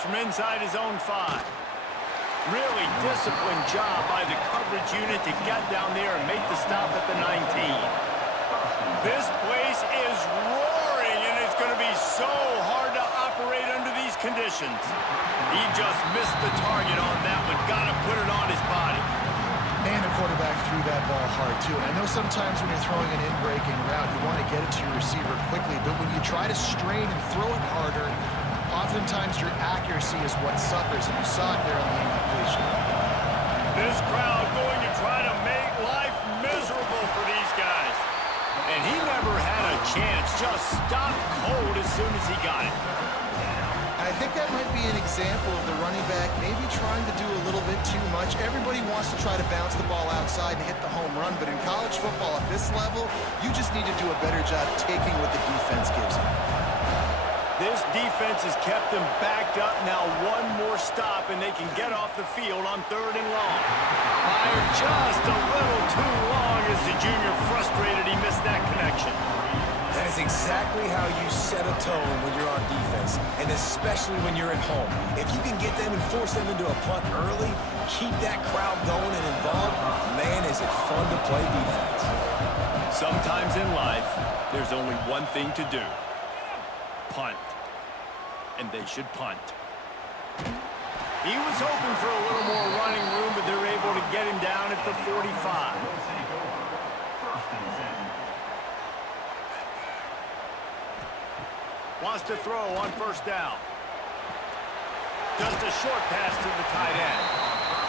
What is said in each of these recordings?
from inside his own 5. Really disciplined job by the coverage unit to get down there and make the stop at the 19. This place is roaring, and it's going to be so hard to operate under these conditions. He just missed the target on that one. Got to put it on his body. And the quarterback threw that ball hard, too. And I know sometimes when you're throwing an in-breaking route, you want to get it to your receiver quickly. But when you try to strain and throw it harder, oftentimes your accuracy is what suffers. And you saw it there on the incompletion. This crowd going to try to make life miserable for these guys. And he never had a chance. Just stopped cold as soon as he got it. I think that might be an example of the running back maybe trying to do a little bit too much. Everybody wants to try to bounce the ball outside and hit the home run, but in college football at this level, you just need to do a better job taking what the defense gives you. This defense has kept them backed up. Now one more stop, and they can get off the field on 3rd and long. Fired just a little too long as the junior frustrated he missed that connection. That is exactly how you set a tone when you're on defense, and especially when you're at home. If you can get them and force them into a punt early, keep that crowd going and involved, man, is it fun to play defense. Sometimes in life, there's only one thing to do. Punt. And they should punt. He was hoping for a little more running room, but they're able to get him down at the 45. Wants to throw on 1st down. Just a short pass to the tight end.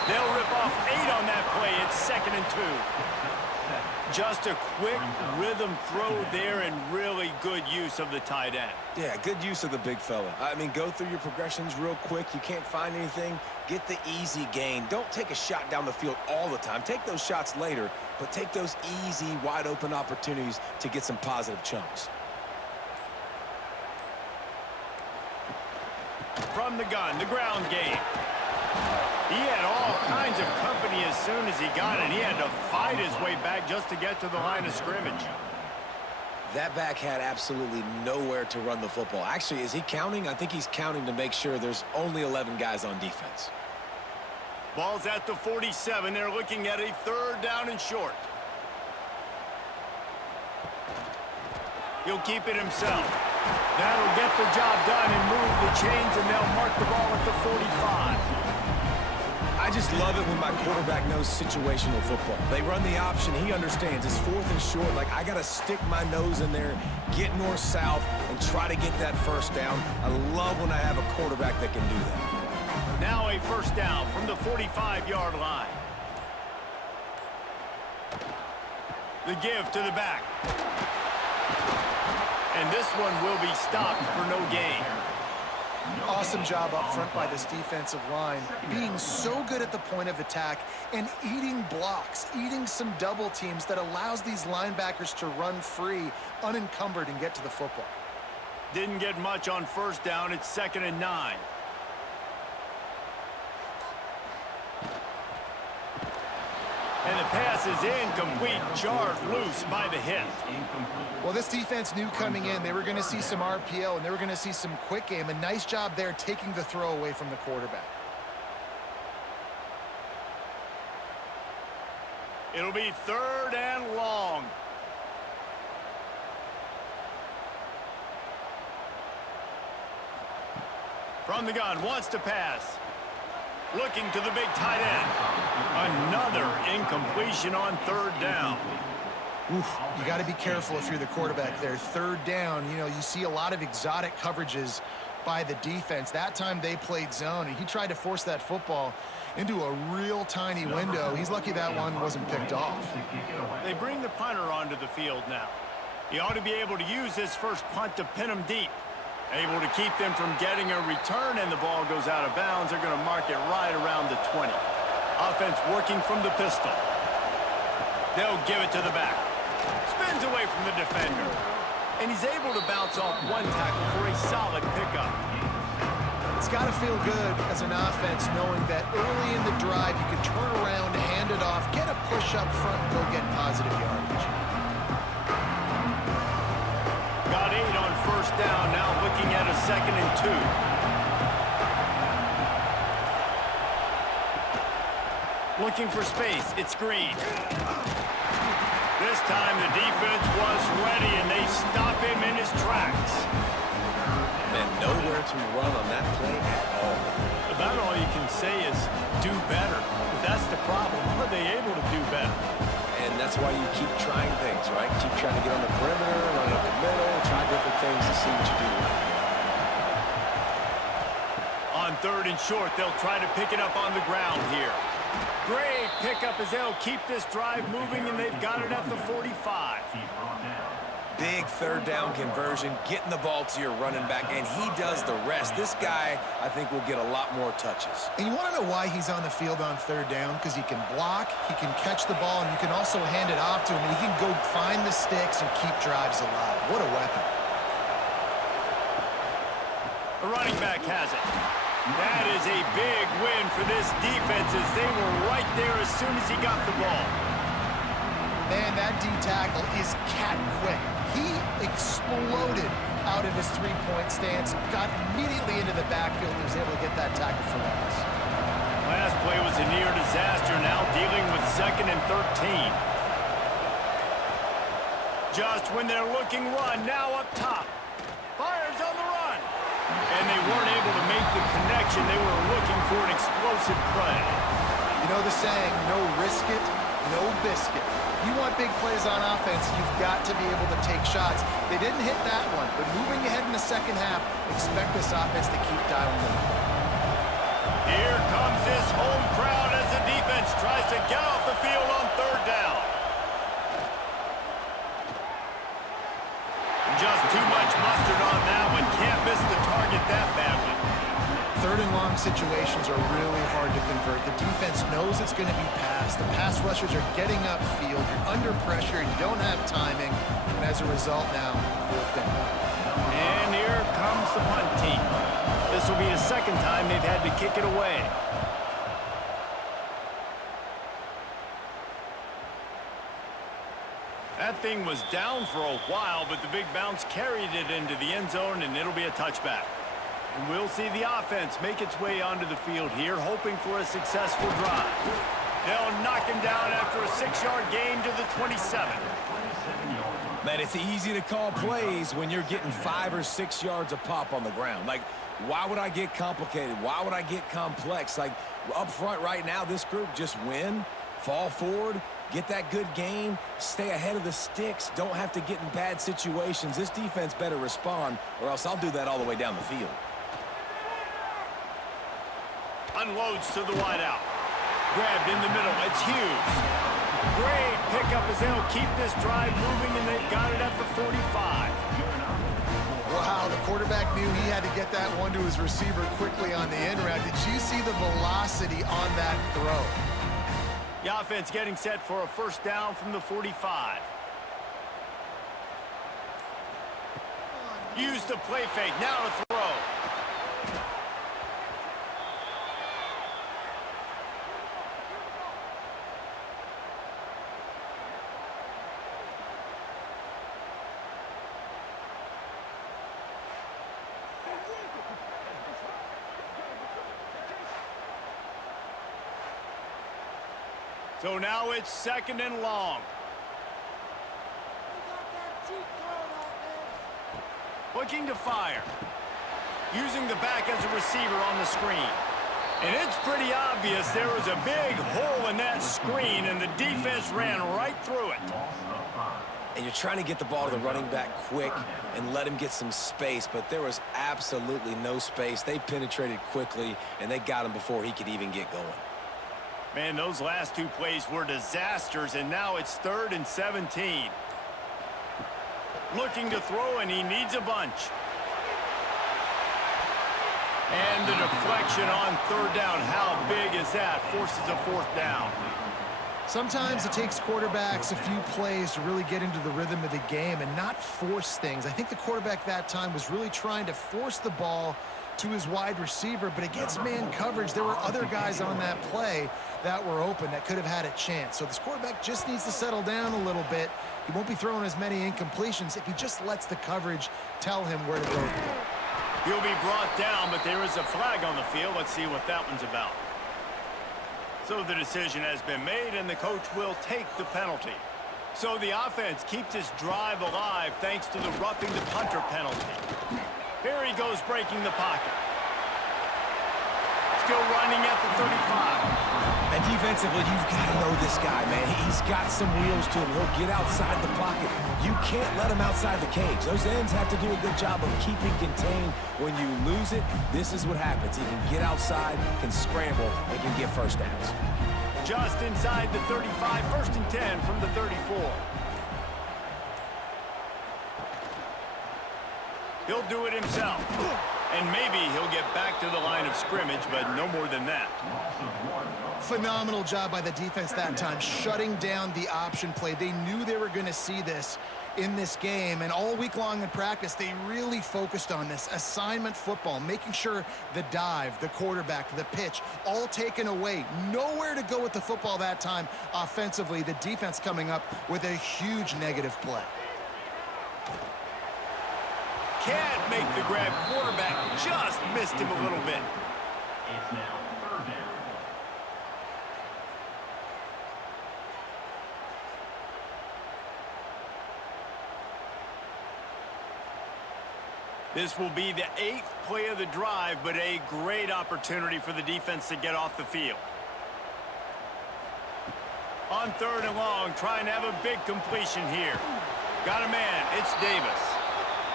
They'll rip off 8 on that play. It's 2nd and 2. Just a quick rhythm throw there and really good use of the tight end. Yeah, good use of the big fella. I mean, go through your progressions real quick. You can't find anything. Get the easy gain. Don't take a shot down the field all the time. Take those shots later, but take those easy, wide-open opportunities to get some positive chunks. From the gun, the ground game. He had all kinds of company as soon as he got it. He had to fight his way back just to get to the line of scrimmage. That back had absolutely nowhere to run the football. Actually, is he counting? I think he's counting to make sure there's only 11 guys on defense. Ball's at the 47. They're looking at a 3rd down and short. He'll keep it himself. That'll get the job done and move the chains, and they'll mark the ball at the 45. I just love it when my quarterback knows situational football. They run the option. He understands. It's 4th and short. Like, I got to stick my nose in there, get north-south, and try to get that 1st down. I love when I have a quarterback that can do that. Now a 1st down from the 45-yard line. The give to the back. And this one will be stopped for no gain. Awesome job up front by this defensive line, being so good at the point of attack and eating blocks, eating some double teams that allows these linebackers to run free, unencumbered, and get to the football. Didn't get much on 1st down. It's 2nd and 9. And the pass is incomplete, jarred loose by the hit. Well, this defense knew coming in they were going to see some RPO and they were going to see some quick game. A nice job there taking the throw away from the quarterback. It'll be 3rd and long. From the gun, wants to pass. Looking to the big tight end. Another incompletion on 3rd down. Oof, you got to be careful if you're the quarterback there. 3rd down, you know, you see a lot of exotic coverages by the defense. That time they played zone, and he tried to force that football into a real tiny window. He's lucky that one wasn't picked off. They bring the punter onto the field now. He ought to be able to use his first punt to pin him deep. Able to keep them from getting a return, and the ball goes out of bounds. They're going to mark it right around the 20. Offense working from the pistol. They'll give it to the back. Spins away from the defender. And he's able to bounce off one tackle for a solid pickup. It's got to feel good as an offense knowing that early in the drive you can turn around, hand it off, get a push up front, and go get positive yardage. Got 8 on 1st down, now looking at a 2nd and 2. Looking for space. It's Green. This time the defense was ready, and they stop him in his tracks. And nowhere to run on that play at all. About all you can say is do better. But that's the problem. Are they able to do better? And that's why you keep trying things, right? Keep trying to get on the perimeter, run up the middle, try different things to see what you do. On 3rd and short, they'll try to pick it up on the ground here. Great pickup as they'll keep this drive moving, and they've got it at the 45. Big 3rd down conversion, getting the ball to your running back, and he does the rest. This guy, I think, will get a lot more touches. And you want to know why he's on the field on 3rd down? Because he can block, he can catch the ball, and you can also hand it off to him. He can go find the sticks and keep drives alive. What a weapon. The running back has it. That is a big win for this defense as they were right there as soon as he got the ball. Man, that D tackle is cat quick. He exploded out of his three-point stance, got immediately into the backfield, and was able to get that tackle for loss. Last play was a near disaster, now dealing with 2nd and 13. Just when they're looking run, now up top. Fires on the run. And they weren't able to make the connection. They were looking for an explosive play. You know the saying, no risk it, no biscuit. If you want big plays on offense, you've got to be able to take shots. They didn't hit that one, but moving ahead in the 2nd half, expect this offense to keep dialing in. Here comes this home crowd as the defense tries to get off the field on 3rd down. Just too much mustard on that one. Can't miss the target that badly. 3rd and long situations are really hard to convert. The defense knows it's going to be passed. The pass rushers are getting upfield. You're under pressure. You don't have timing. And as a result now, 4th down. And here comes the punt team. This will be the 2nd time they've had to kick it away. That thing was down for a while, but the big bounce carried it into the end zone, and it'll be a touchback. And we'll see the offense make its way onto the field here, hoping for a successful drive. They'll knock him down after a 6-yard gain to the 27. Man, it's easy to call plays when you're getting 5 or 6 yards a pop on the ground. Like, why would I get complicated? Why would I get complex? Like, up front right now, this group just win, fall forward, get that good gain, stay ahead of the sticks, don't have to get in bad situations. This defense better respond, or else I'll do that all the way down the field. Unloads to the wideout. Grabbed in the middle. It's Hughes. Great pickup as they'll keep this drive moving, and they've got it at the 45. Wow, the quarterback knew he had to get that one to his receiver quickly on the end route. Did you see the velocity on that throw? The offense getting set for a 1st down from the 45. Use the play fake. Now to throw. So now it's 2nd and long. Looking to fire. Using the back as a receiver on the screen. And it's pretty obvious there was a big hole in that screen, and the defense ran right through it. And you're trying to get the ball to the running back quick and let him get some space, but there was absolutely no space. They penetrated quickly, and they got him before he could even get going. Man, those last 2 plays were disasters, and now it's 3rd and 17. Looking to throw, and he needs a bunch. And the deflection on 3rd down. How big is that? Forces a 4th down. Sometimes it takes quarterbacks a few plays to really get into the rhythm of the game and not force things. I think the quarterback that time was really trying to force the ball to his wide receiver, but against man coverage, there were other guys on that play that were open that could have had a chance. So this quarterback just needs to settle down a little bit. He won't be throwing as many incompletions if he just lets the coverage tell him where to go. He'll be brought down, but there is a flag on the field. Let's see what that one's about. So the decision has been made, and the coach will take the penalty. So the offense keeps this drive alive thanks to the roughing the punter penalty. Here he goes breaking the pocket. Still running at the 35. And defensively, you've got to know this guy, man. He's got some wheels to him. He'll get outside the pocket. You can't let him outside the cage. Those ends have to do a good job of keeping contained. When you lose it, this is what happens. He can get outside, can scramble, and can get first downs. Just inside the 35, 1st and 10 from the 34. He'll do it himself. And maybe he'll get back to the line of scrimmage, but no more than that. Phenomenal job by the defense that time, shutting down the option play. They knew they were going to see this in this game, and all week long in practice, they really focused on this assignment football, making sure the dive, the quarterback, the pitch, all taken away. Nowhere to go with the football that time offensively. The defense coming up with a huge negative play. Can't make the grab. Quarterback just missed him a little bit. It's now 3rd down. This will be the 8th play of the drive, but a great opportunity for the defense to get off the field. On 3rd and long, trying to have a big completion here. Got a man, it's Davis.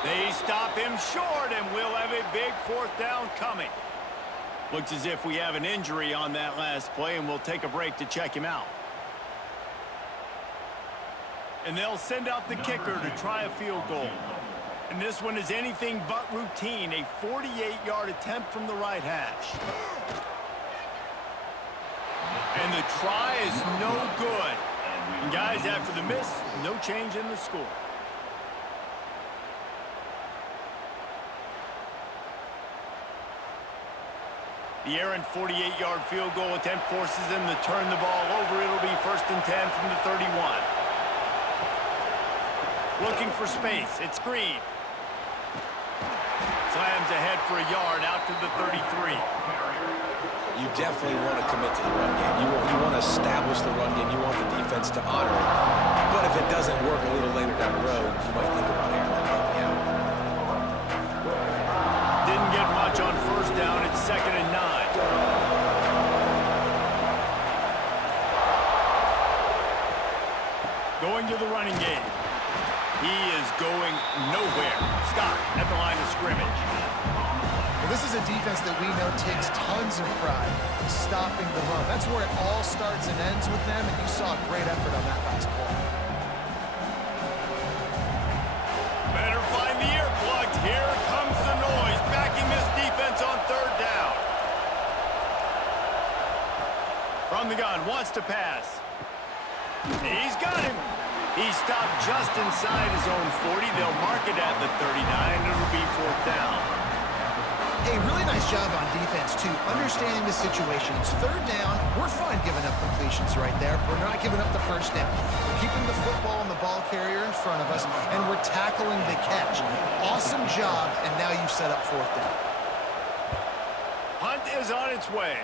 They stop him short, and we'll have a big 4th down coming. Looks as if we have an injury on that last play, and we'll take a break to check him out. And they'll send out the kicker to try a field goal. And this one is anything but routine, a 48-yard attempt from the right hash. And the try is no good. And guys, after the miss, no change in the score. The Aaron 48-yard field goal attempt forces them to turn the ball over. It'll be 1st and 10 from the 31. Looking for space. It's Green. Slams ahead for a yard out to the 33. You definitely want to commit to the run game. You want to establish the run game. You want the defense to honor it. But if it doesn't work a little later down the road, you might think about airing that puppy out. Didn't get much on 1st down. It's 2nd and 9. Going to the running game. He is going nowhere. Stop at the line of scrimmage. Well, this is a defense that we know takes tons of pride stopping the run. That's where it all starts and ends with them, and you saw a great effort on that last play. Better find the earplugs. Here comes the noise, backing this defense on 3rd down. From the gun, wants to pass. He's got him. He stopped just inside his own 40. They'll mark it at the 39. It'll be 4th down. Hey, really nice job on defense, too, understanding the situation. It's 3rd down. We're fine giving up completions right there. We're not giving up the 1st down. We're keeping the football and the ball carrier in front of us, and we're tackling the catch. Awesome job, and now you've set up 4th down. Hunt is on its way.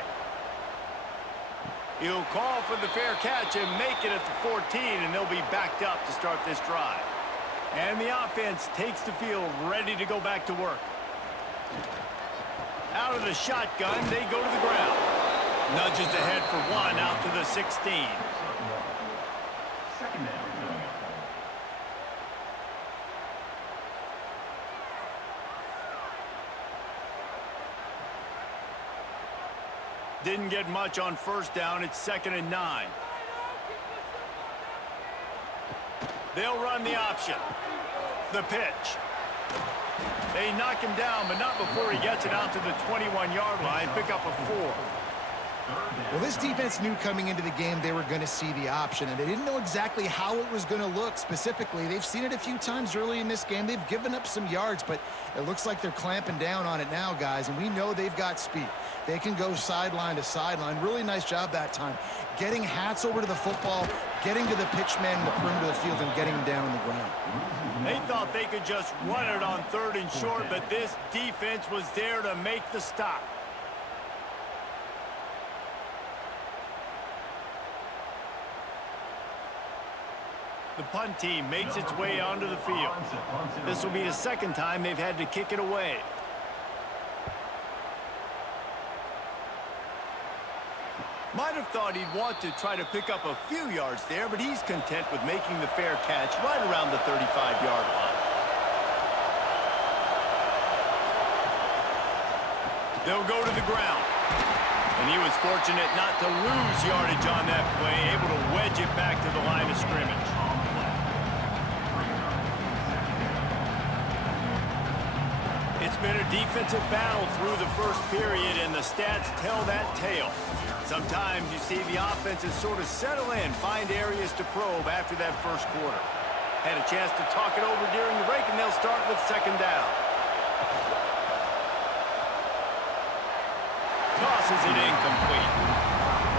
He'll call for the fair catch and make it at the 14, and they'll be backed up to start this drive. And the offense takes the field, ready to go back to work. Out of the shotgun, they go to the ground. Nudges ahead for 1 out to the 16. 2nd down. Didn't get much on 1st down. It's 2nd and 9. They'll run the option. The pitch. They knock him down, but not before he gets it out to the 21-yard line. Pick up a 4. Well, this defense knew coming into the game they were going to see the option, and they didn't know exactly how it was going to look specifically. They've seen it a few times early in this game. They've given up some yards, but it looks like they're clamping down on it now, guys, and we know they've got speed. They can go sideline to sideline. Really nice job that time. Getting hats over to the football, getting to the pitchman in the perimeter of the field, and getting him down on the ground. They thought they could just run it on 3rd and short, but this defense was there to make the stop. The punt team makes its way onto the field. This will be the second time they've had to kick it away. Might have thought he'd want to try to pick up a few yards there, but he's content with making the fair catch right around the 35-yard line. They'll go to the ground. And he was fortunate not to lose yardage on that play, able to wedge it back to the line of scrimmage. It's been a defensive battle through the first period, and the stats tell that tale. Sometimes you see the offenses sort of settle in, find areas to probe after that first quarter. Had a chance to talk it over during the break, and they'll start with second down. Tosses it incomplete.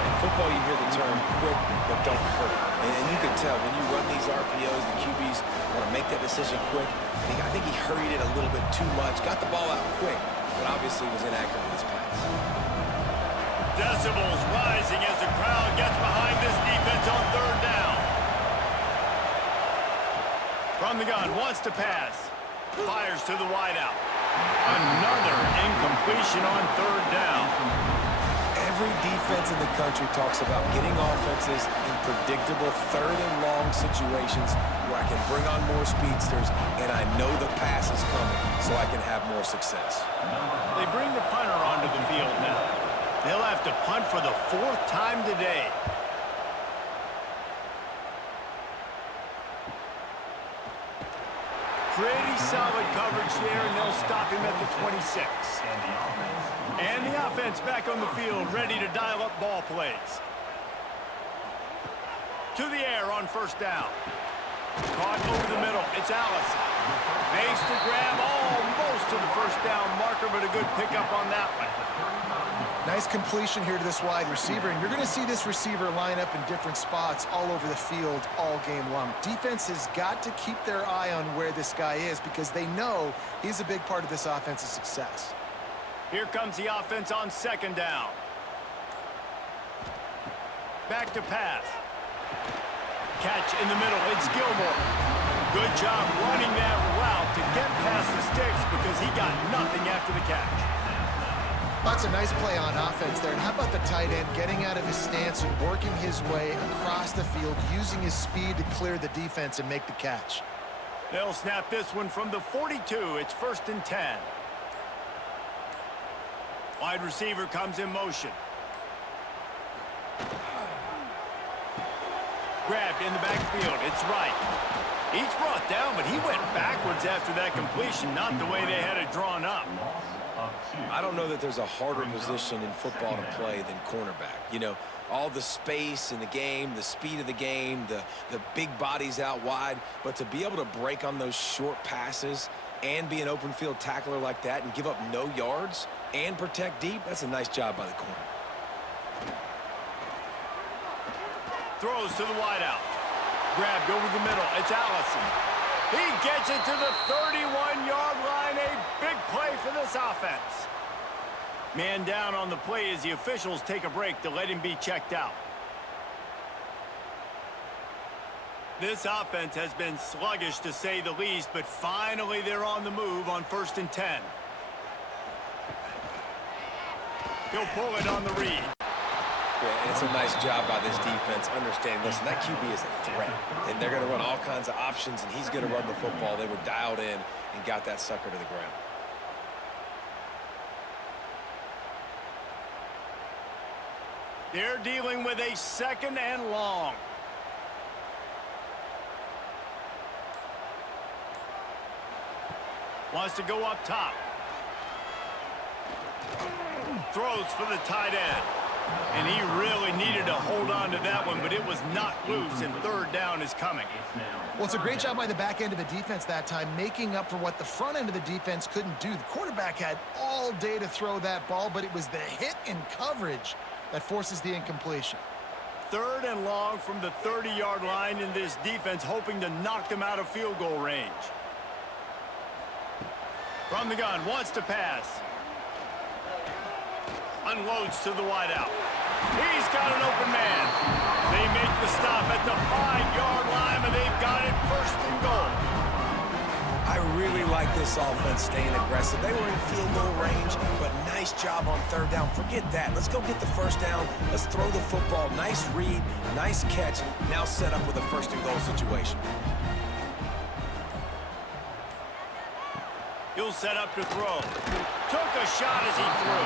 In football, you hear the term quick, but don't hurt. And you can tell when you run these RPOs, the QBs want to make that decision quick. I think he hurried it a little bit too much, got the ball out quick, but obviously was inaccurate with his pass. Decibels rising as the crowd gets behind this defense on third down. From the gun, wants to pass. Fires to the wideout. Another incompletion on third down. Every defense in the country talks about getting offenses in predictable third and long situations where I can bring on more speedsters and I know the pass is coming so I can have more success. They bring the punter onto the field now. They'll have to punt for the fourth time today. Pretty solid coverage there, and they'll stop him at the 26. And the offense back on the field, ready to dial up ball plays. To the air on first down. Caught over the middle. It's Allison. Makes the grab almost to the first down marker, but a good pickup on that one. Nice completion here to this wide receiver, and you're going to see this receiver line up in different spots all over the field all game long. Defense has got to keep their eye on where this guy is because they know he's a big part of this offense's success. Here comes the offense on second down. Back to pass. Catch in the middle. It's Gilmore. Good job running that route to get past the sticks because he got nothing after the catch. That's a nice play on offense there. And how about the tight end getting out of his stance and working his way across the field, using his speed to clear the defense and make the catch. They'll snap this one from the 42. It's 1st and 10. Wide receiver comes in motion. Grabbed in the backfield. It's right. He's brought down, but he went backwards after that completion, not the way they had it drawn up. I don't know that there's a harder position in football to play than cornerback. You know, all the space in the game, the speed of the game, the big bodies out wide. But to be able to break on those short passes and be an open field tackler like that and give up no yards and protect deep, that's a nice job by the corner. Throws to the wideout. Grabbed over the middle. It's Allison. He gets it to the 31-yard line. A big play for this offense. Man down on the play as the officials take a break to let him be checked out. This offense has been sluggish to say the least, but finally they're on the move on 1st and 10. He'll pull it on the read. Yeah, and it's a nice job by this defense. Understand, listen, that QB is a threat, and they're going to run all kinds of options, and he's going to run the football. They were dialed in and got that sucker to the ground. They're dealing with a 2nd and long. Wants to go up top. Throws for the tight end. And he really needed to hold on to that one, but it was not loose, and 3rd down is coming. Well, it's a great job by the back end of the defense that time, making up for what the front end of the defense couldn't do. The quarterback had all day to throw that ball, but it was the hit and coverage that forces the incompletion. 3rd and long from the 30-yard line, in this defense hoping to knock them out of field goal range. From the gun, wants to pass. Unloads to the wideout. He's got an open man. They make the stop at the 5-yard line, but they've they've got it 1st and goal. I really like this offense staying aggressive. They were in field goal range, but nice job on 3rd down. Forget that. Let's go get the 1st down. Let's throw the football. Nice read, nice catch. Now set up with a 1st and goal situation. He'll set up to throw. Took a shot as he threw.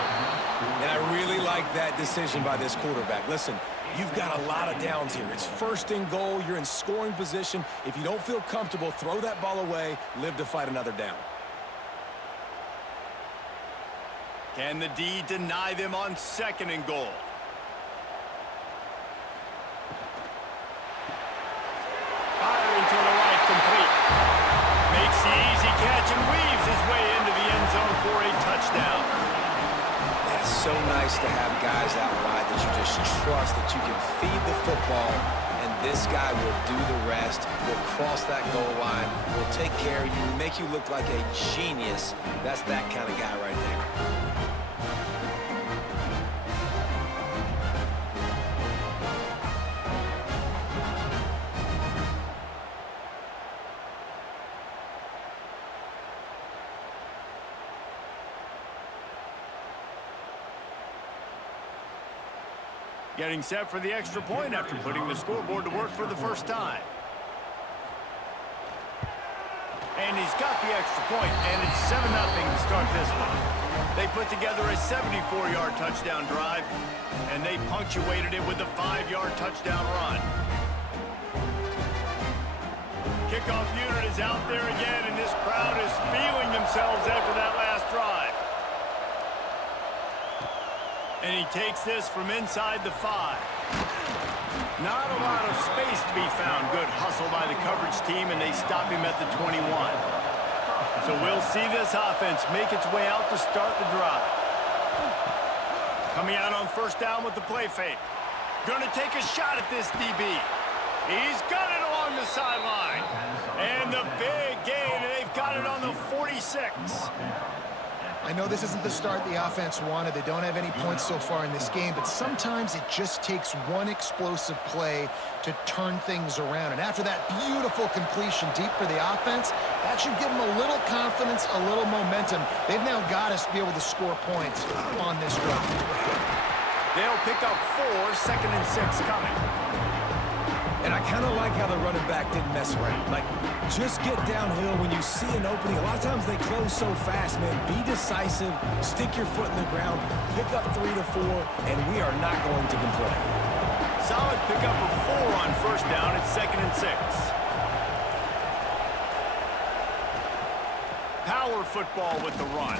And I really like that decision by this quarterback. Listen, you've got a lot of downs here. It's 1st and goal. You're in scoring position. If you don't feel comfortable, throw that ball away. Live to fight another down. Can the D deny them on 2nd and goal? Firing to the right, complete. Makes the easy catch and weaves his way into the end zone for a touchdown. It's so nice to have guys out wide that you just trust that you can feed the football, and this guy will do the rest, will cross that goal line, will take care of you, make you look like a genius. That's that kind of guy right there. Getting set for the extra point after putting the scoreboard to work for the 1st time. And he's got the extra point, and it's 7-0 to start this one. They put together a 74-yard touchdown drive, and they punctuated it with a 5-yard touchdown run. Kickoff unit is out there again, and this crowd is feeling themselves after that last drive. And he takes this from inside the 5. Not a lot of space to be found. Good hustle by the coverage team, and they stop him at the 21. So we'll see this offense make its way out to start the drive. Coming out on 1st down with the play fake. Gonna take a shot at this DB. He's got it along the sideline. And the big gain, and they've got it on the 46. I know this isn't the start the offense wanted. They don't have any points so far in this game, but sometimes it just takes one explosive play to turn things around. And after that beautiful completion deep for the offense, that should give them a little confidence, a little momentum. They've now got us to be able to score points on this drive. They'll pick up 4, 2nd and 6 coming. And I kind of like how the running back didn't mess around. Like, just get downhill when you see an opening. A lot of times they close so fast, man. Be decisive, stick your foot in the ground, pick up 3 to 4, and we are not going to complain. Solid pickup of 4 on 1st down. It's 2nd and 6. Power football with the run.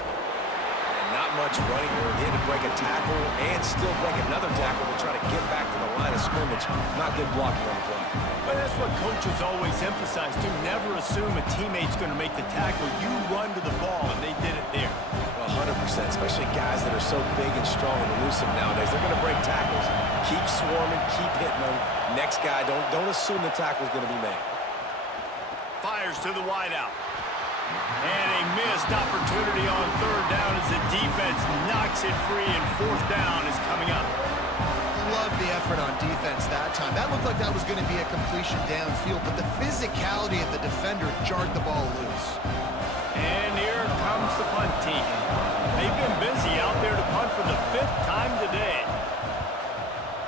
Not much running room. He had to break a tackle and still break another tackle to try to get back to the line of scrimmage. Not good blocking on the play. But that's what coaches always emphasize, too. Never assume a teammate's going to make the tackle. You run to the ball, and they did it there. Well, 100%, especially guys that are so big and strong and elusive nowadays. They're going to break tackles. Keep swarming, keep hitting them. Next guy, don't assume the tackle's going to be made. Fires to the wideout. And a missed opportunity on 3rd down as the defense knocks it free, and 4th down is coming up. Love the effort on defense that time. That looked like that was going to be a completion downfield, but the physicality of the defender jarred the ball loose. And here comes the punt team. They've been busy out there to punt for the 5th time today.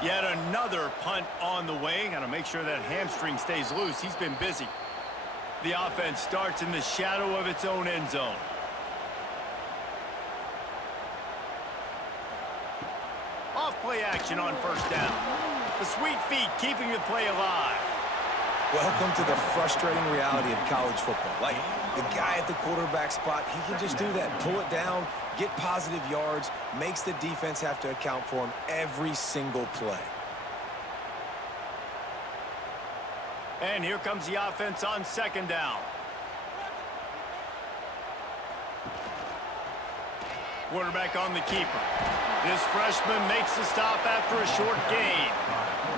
Yet another punt on the way. Got to make sure that hamstring stays loose. He's been busy. The offense starts in the shadow of its own end zone. Off-play action on 1st down. The sweet feet keeping the play alive. Welcome to the frustrating reality of college football. Like, the guy at the quarterback spot, he can just do that. Pull it down, get positive yards, makes the defense have to account for him every single play. And here comes the offense on 2nd down. Quarterback on the keeper. This freshman makes the stop after a short gain.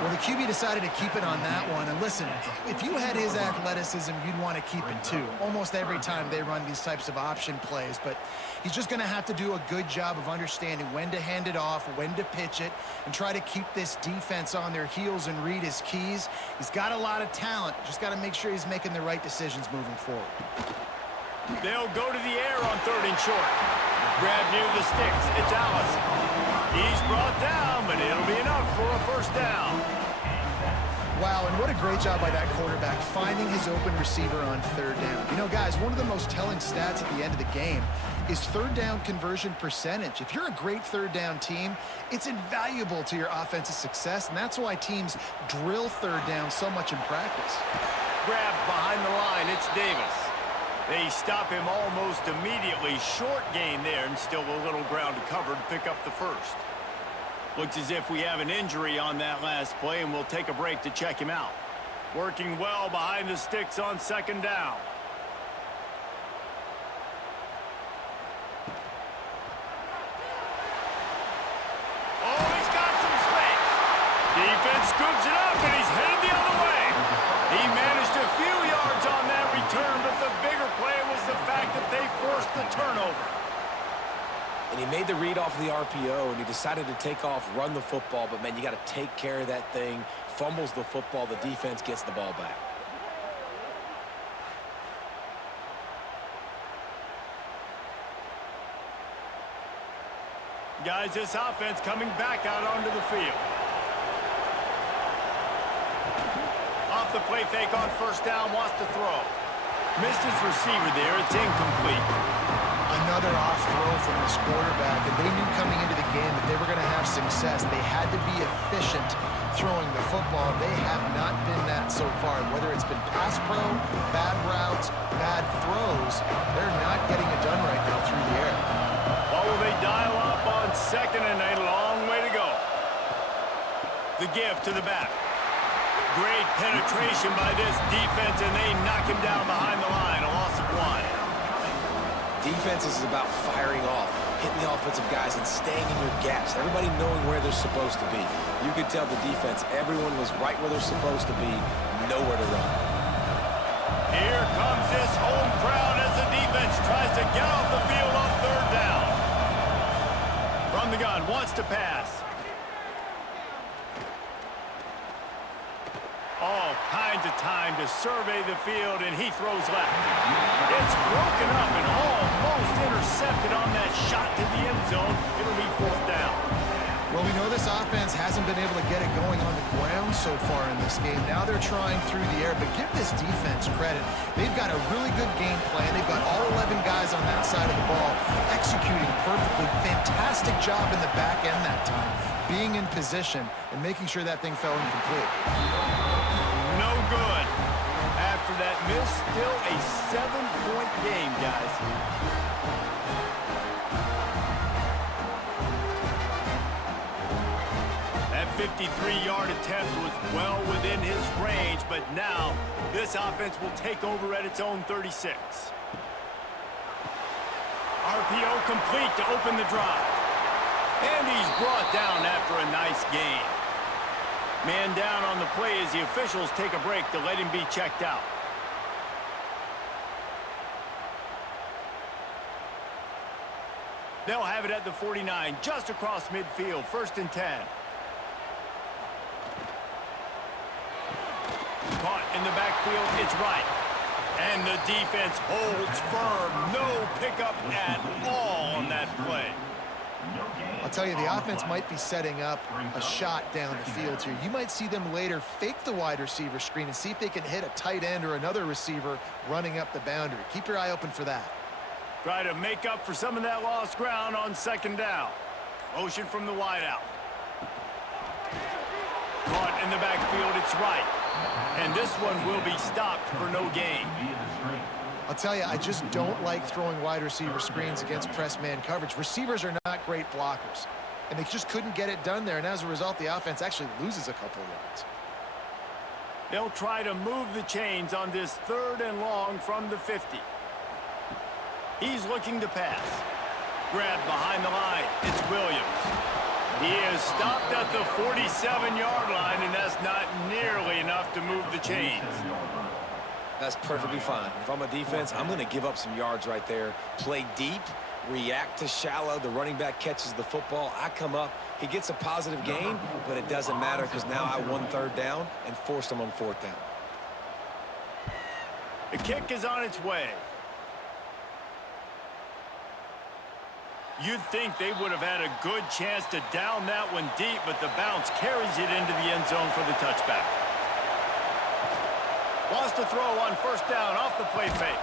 Well, the QB decided to keep it on that one. And listen, if you had his athleticism, you'd want to keep it too. Almost every time they run these types of option plays. But he's just going to have to do a good job of understanding when to hand it off, when to pitch it, and try to keep this defense on their heels and read his keys. He's got a lot of talent. Just got to make sure he's making the right decisions moving forward. They'll go to the air on 3rd and short. Grab near the sticks. It's Allison. He's brought down, but it'll be enough for a first down. Wow, and what a great job by that quarterback finding his open receiver on 3rd down. You know, guys, one of the most telling stats at the end of the game is 3rd down conversion percentage. If you're a great 3rd down team, it's invaluable to your offensive success, and that's why teams drill 3rd down so much in practice. Grabbed behind the line, it's Davis. They stop him almost immediately. Short gain there, and still a little ground to cover to pick up the first. Looks as if we have an injury on that last play, and we'll take a break to check him out. Working well behind the sticks on 2nd down. Oh, he's got some space. Defense scoops it up, and he's headed the other way. He managed a few yards on that return, but the bigger play was the fact that they forced the turnover. And he made the read off the RPO, and he decided to take off, run the football. But, man, you got to take care of that thing. Fumbles the football. The defense gets the ball back. Guys, this offense coming back out onto the field. Off the play fake on 1st down, wants to throw. Missed his receiver there. It's incomplete. Another off throw from this quarterback, and they knew coming into the game that they were going to have success. They had to be efficient throwing the football. They have not been that so far. Whether it's been pass pro, bad routes, bad throws, they're not getting it done right now through the air. What will they dial up on 2nd and a long way to go? The give to the back. Great penetration by this defense, and they knock him down behind the line. A loss of 1. Defense is about firing off, hitting the offensive guys, and staying in your gaps. Everybody knowing where they're supposed to be. You could tell the defense, everyone was right where they're supposed to be, nowhere to run. Here comes this home crowd as the defense tries to get off the field on 3rd down. From the gun, wants to pass. All kinds of time to survey the field, and he throws left. It's broken up and almost intercepted on that shot to the end zone. It'll be 4th down. Well, we know this offense hasn't been able to get it going on the ground so far in this game. Now they're trying through the air, but give this defense credit. They've got a really good game plan. They've got all 11 guys on that side of the ball executing perfectly. Fantastic job in the back end that time, being in position and making sure that thing fell incomplete. No good. After that miss, still a 7-point game, guys. That 53-yard attempt was well within his range, but now this offense will take over at its own 36. RPO complete to open the drive. And he's brought down after a nice gain. Man down on the play as the officials take a break to let him be checked out. They'll have it at the 49, just across midfield, 1st and 10. Caught in the backfield, it's right. And the defense holds firm. No pickup at all on that play. I'll tell you, the offense might be setting up a shot down the field here. You might see them later fake the wide receiver screen and see if they can hit a tight end or another receiver running up the boundary. Keep your eye open for that. Try to make up for some of that lost ground on 2nd down. Motion from the wideout. Caught in the backfield, it's right. And this one will be stopped for no gain. I'll tell you, I just don't like throwing wide receiver screens against press man coverage. Receivers are not great blockers, and they just couldn't get it done there, and as a result, the offense actually loses a couple of yards. They'll try to move the chains on this 3rd and long from the 50. He's looking to pass. Grabbed behind the line. It's Williams. He is stopped at the 47-yard line, and that's not nearly enough to move the chains. That's perfectly fine. If I'm a defense, I'm going to give up some yards right there. Play deep, react to shallow. The running back catches the football. I come up. He gets a positive gain, but it doesn't matter because now I won third down and forced him on fourth down. The kick is on its way. You'd think they would have had a good chance to down that one deep, but the bounce carries it into the end zone for the touchback. Wants to throw on first down off the play fake.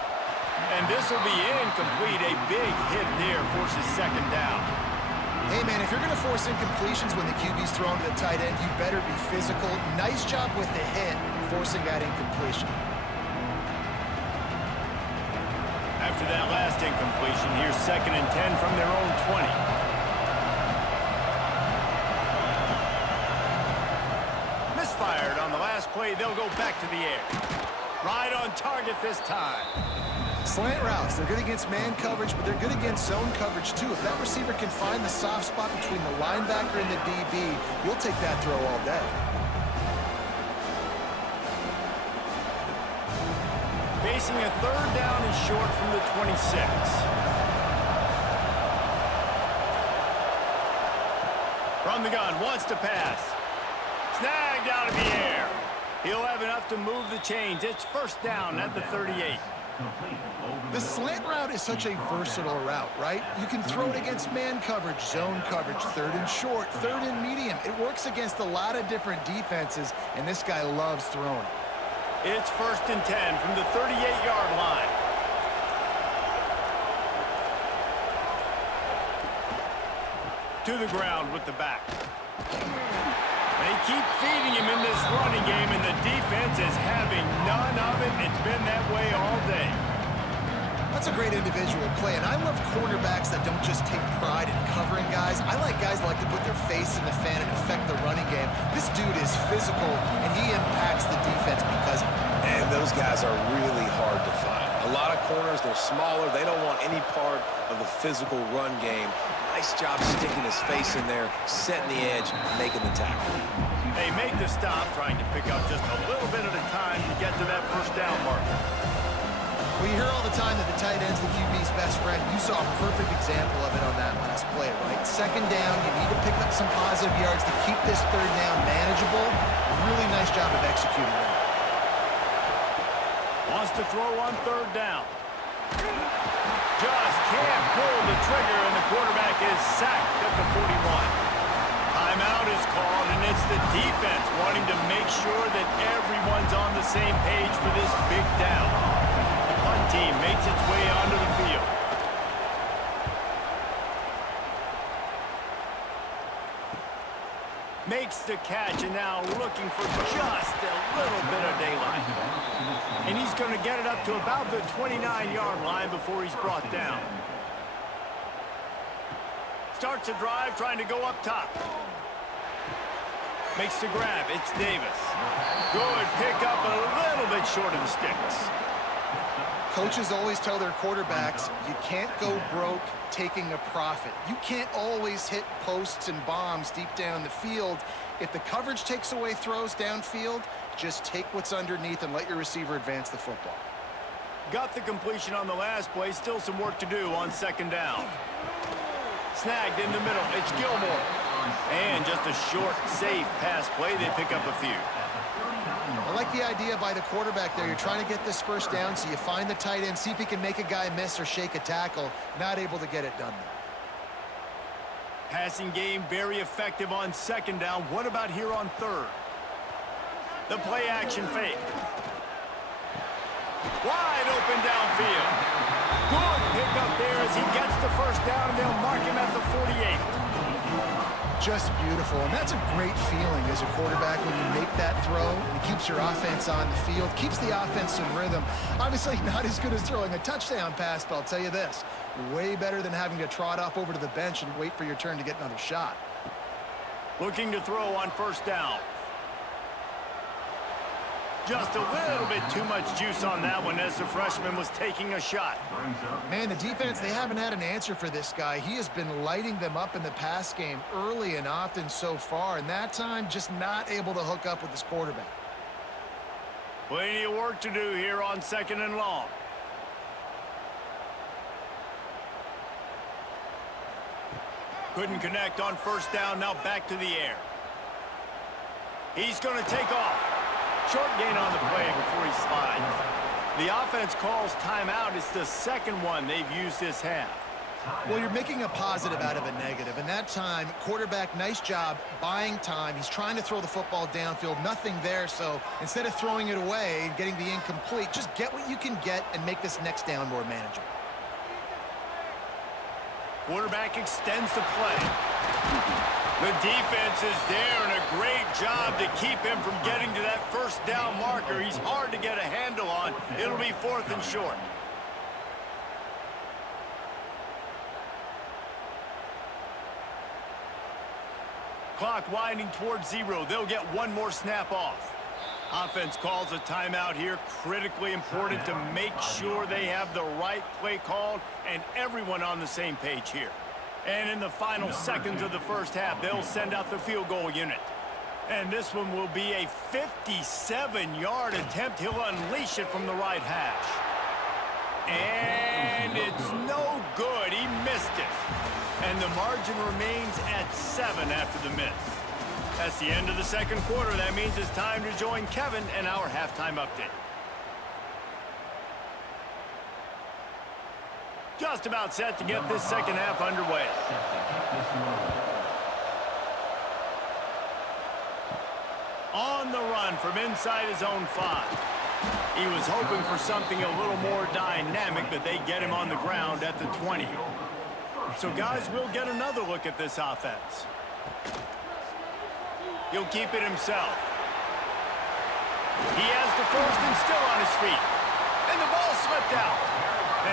And this will be incomplete. A big hit there forces second down. Hey, man, if you're going to force incompletions when the QB's throwing to the tight end, you better be physical. Nice job with the hit, forcing that incompletion. After that last incompletion, here's 2nd and 10 from their own 20. Misfired on the last play. They'll go back to the air. Right on target this time. Slant routes, they're good against man coverage, but they're good against zone coverage too. If that receiver can find the soft spot between the linebacker and the DB, you'll take that throw all day. Facing a third down and short from the 26. From the gun, wants to pass. Snagged out of the air. He'll have enough to move the chains. It's first down at the 38. The slant route is such a versatile route, right? You can throw it against man coverage, zone coverage, third and short, third and medium. It works against a lot of different defenses, and this guy loves throwing it. It's 1st and 10 from the 38-yard line. To the ground with the back. They keep feeding him in this running game, and the defense is having none of it. It's been that way all day. That's a great individual play, and I love cornerbacks that don't just take pride in covering guys. I like guys that like to put their face in the fan and affect the running game. This dude is physical, and he impacts the defense because of it. And those guys are really hard to find. A lot of corners, they're smaller. They don't want any part of the physical run game. Nice job sticking his face in there, setting the edge, making the tackle. They make the stop, trying to pick up just a little bit at a time to get to that first down marker. Well, you hear all the time that the tight end's the QB's best friend. You saw a perfect example of it on that last play, right? Second down, you need to pick up some positive yards to keep this third down manageable. Really nice job of executing that. Wants to throw on third down. Just can't pull the trigger, and the quarterback is sacked at the 41. Timeout is called, and it's the defense wanting to make sure that everyone's on the same page for this big down. The punt team makes its way onto the field. Makes the catch, and now looking for just a little bit of daylight. And he's going to get it up to about the 29-yard line before he's brought down. Starts a drive trying to go up top. Makes the grab. It's Davis. Good pick up a little bit short of the sticks. Coaches always tell their quarterbacks, you can't go broke taking a profit. You can't always hit posts and bombs deep down the field. If the coverage takes away throws downfield, just take what's underneath and let your receiver advance the football. Got the completion on the last play. Still some work to do on second down. Snagged in the middle. It's Gilmore. And just a short, safe pass play. They pick up a few. I like the idea by the quarterback there. You're trying to get this first down, so you find the tight end, see if he can make a guy miss or shake a tackle. Not able to get it done there. Passing game very effective on second down. What about here on third? The play action fake. Wide open downfield. Good pick up there as he gets the first down, and they'll mark him at the 48. Just beautiful, and that's a great feeling as a quarterback when you make that throw. It keeps your offense on the field, keeps the offense in rhythm. Obviously not as good as throwing a touchdown pass, but I'll tell you this, way better than having to trot off over to the bench and wait for your turn to get another shot. Looking to throw on first down. Just a little bit too much juice on that one as the freshman was taking a shot. Man, the defense, they haven't had an answer for this guy. He has been lighting them up in the pass game early and often so far, and that time just not able to hook up with his quarterback. Plenty of work to do here on 2nd and long. Couldn't connect on 1st down, now back to the air. He's going to take off. Short gain on the play before he slides. The offense calls timeout. It's the second one they've used this half. Well, you're making a positive out of a negative, and that time, quarterback, nice job buying time. He's trying to throw the football downfield, nothing there, so instead of throwing it away and getting the incomplete, just get what you can get and make this next down more manageable. Quarterback extends the play. The defense is there, and a great job to keep him from getting to that 1st down marker. He's hard to get a handle on. It'll be 4th and short. Clock winding towards 0. They'll get one more snap off. Offense calls a timeout here. Critically important to make sure they have the right play called and everyone on the same page here. And in the final seconds of the 1st half, they'll send out the field goal unit. And this one will be a 57-yard attempt. He'll unleash it from the right hash. And it's no good. He missed it. And the margin remains at 7 after the miss. That's the end of the 2nd quarter. That means it's time to join Kevin and our halftime update. Just about set to get this 2nd half underway. On the run from inside his own 5. He was hoping for something a little more dynamic, but they get him on the ground at the 20. So, guys, we'll get another look at this offense. He'll keep it himself. He has the 1st and still on his feet. And the ball slipped out.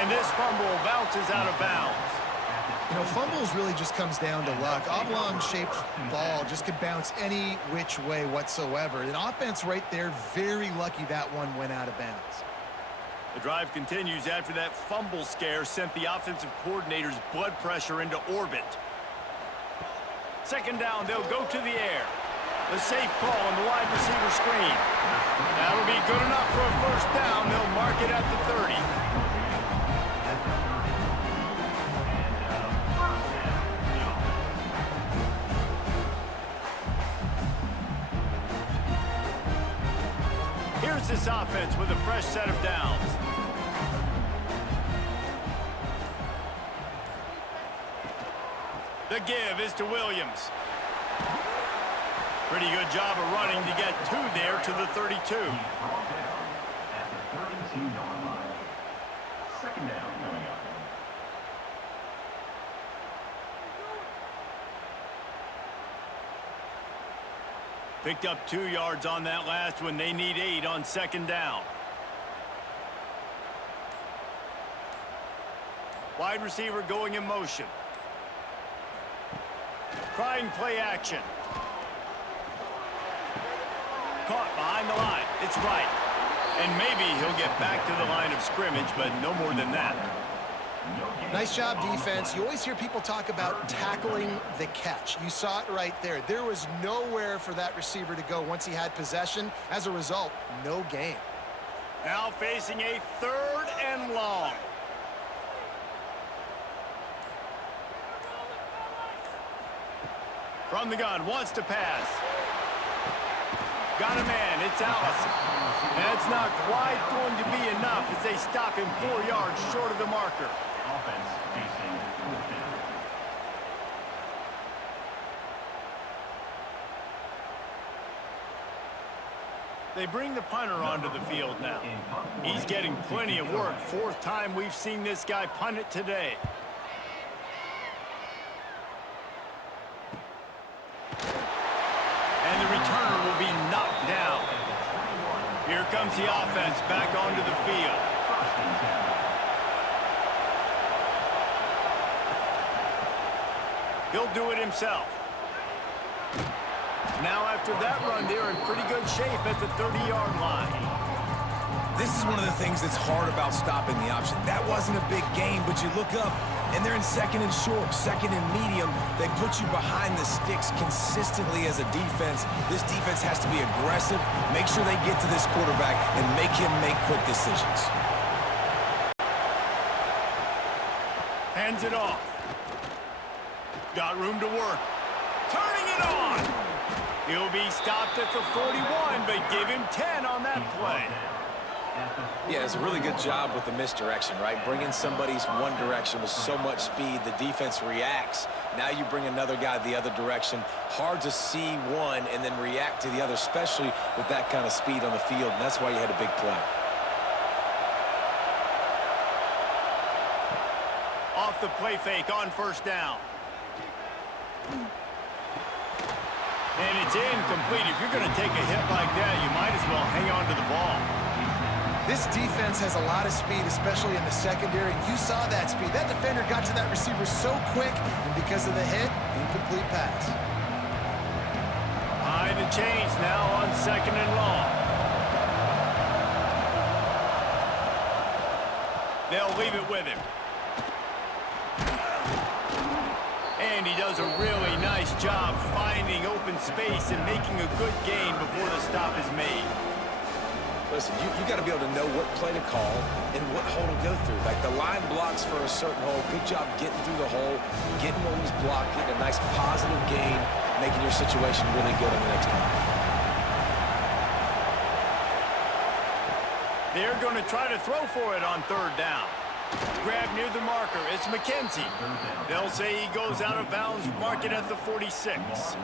And this fumble bounces out of bounds. You know, fumbles really just comes down to luck. Oblong-shaped ball just could bounce any which way whatsoever. An offense right there, very lucky that one went out of bounds. The drive continues after that fumble scare sent the offensive coordinator's blood pressure into orbit. 2nd down, they'll go to the air. The safe call on the wide receiver screen. That'll be good enough for a 1st down. They'll mark it at the 30. Here's this offense with a fresh set of downs. The give is to Williams. Pretty good job of running to get 2 there to the 32. At the 32-yard line. 2nd down coming up. Picked up 2 yards on that last one. They need 8 on 2nd down. Wide receiver going in motion. Trying play action. Caught behind the line. It's right. And maybe he'll get back to the line of scrimmage, but no more than that. Nice job, defense. You always hear people talk about tackling the catch. You saw it right there. There was nowhere for that receiver to go once he had possession. As a result, no gain. Now facing a 3rd and long. From the gun, wants to pass. Got a man, it's Allison. That's not quite going to be enough as they stop him 4 yards short of the marker. Offense facing 4th down. They bring the punter onto the field now. He's getting plenty of work. 4th time we've seen this guy punt it today. And the returner will be knocked down. Here comes the offense back onto the field. He'll do it himself. now after that run, they're in pretty good shape at the 30-yard line. This is one of the things that's hard about stopping the option. That wasn't a big gain, but you look up, and they're in second and short, second and medium. They put you behind the sticks consistently as a defense. This defense has to be aggressive, make sure they get to this quarterback, and make him make quick decisions. Hands it off. Got room to work. Turning it on. He'll be stopped at the 41, but give him 10 on that play. Yeah, it's a really good job with the misdirection, right? Bringing somebody's one direction with so much speed, the defense reacts. Now you bring another guy the other direction. Hard to see one and then react to the other, especially with that kind of speed on the field, and that's why you had a big play. Off the play fake on first down. And it's incomplete. If you're going to take a hit like that, you might as well hang on to the ball. This defense has a lot of speed, especially in the secondary. You saw that speed. That defender got to that receiver so quick, and because of the hit, incomplete pass. Behind the chains now on second and long. They'll leave it with him. And he does a really nice job finding open space and making a good gain before the stop is made. Listen, you got to be able to know what play to call and what hole to go through. Like the line blocks for a certain hole. Good job getting through the hole, getting what was blocked, getting a nice positive gain, making your situation really good on the next time. They're going to try to throw for it on third down. Grab near the marker. It's McKenzie. They'll say he goes out of bounds, mark it at the 46.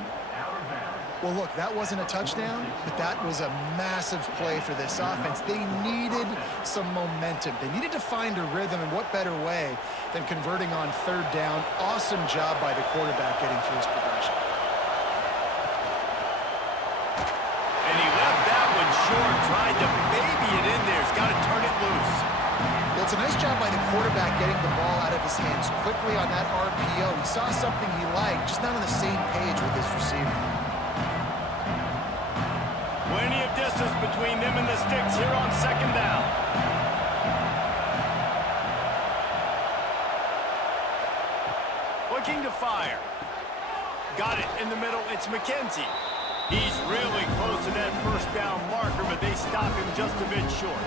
Well, look, that wasn't a touchdown, but that was a massive play for this offense. They needed some momentum. They needed to find a rhythm, and what better way than converting on third down. Awesome job by the quarterback getting through his progression. And he left that one short, tried to baby it in there. He's got to turn it loose. Well, it's a nice job by the quarterback getting the ball out of his hands quickly on that RPO. He saw something he liked, just not on the same page with his receiver. Plenty of distance between them and the sticks here on second down. Looking to fire. Got it in the middle. It's McKenzie. He's really close to that first down marker, but they stop him just a bit short.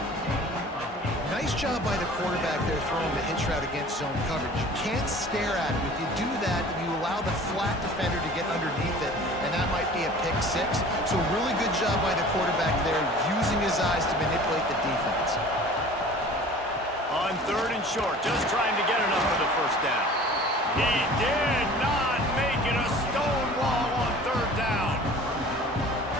Nice job by the quarterback there throwing the hitch route against zone coverage. You can't stare at him. If you do that, then you allow the flat defender to get underneath it, and that might be a pick six. So really good job by the quarterback there, using his eyes to manipulate the defense. On third and short, just trying to get enough for the first down. He did not make it a stone wall on third down.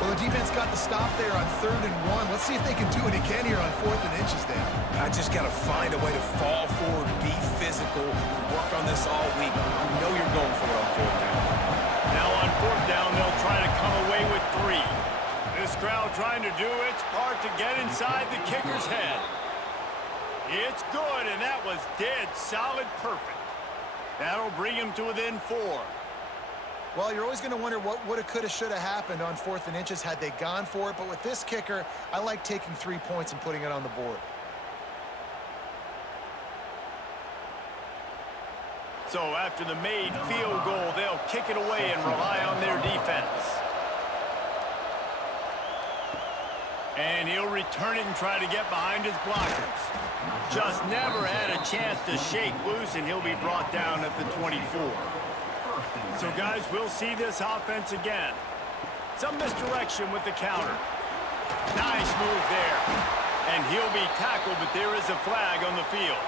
Well, the defense got the stop there on 3rd and 1. Let's see if they can do it again here on 4th and inches down. I just got to find a way to fall forward, be physical, work on this all week. You know you're going for it on 4th down. Now on 4th down, they'll try to come away with 3. This crowd trying to do its part to get inside the kicker's head. It's good, and that was dead solid perfect. That'll bring him to within 4. Well, you're always going to wonder what woulda, coulda, shoulda happened on 4th and inches had they gone for it. But with this kicker, I like taking 3 points and putting it on the board. So after the made field goal, they'll kick it away and rely on their defense. And he'll return it and try to get behind his blockers. Just never had a chance to shake loose, and he'll be brought down at the 24. So, guys, we'll see this offense again. Some misdirection with the counter. Nice move there. And he'll be tackled, but there is a flag on the field.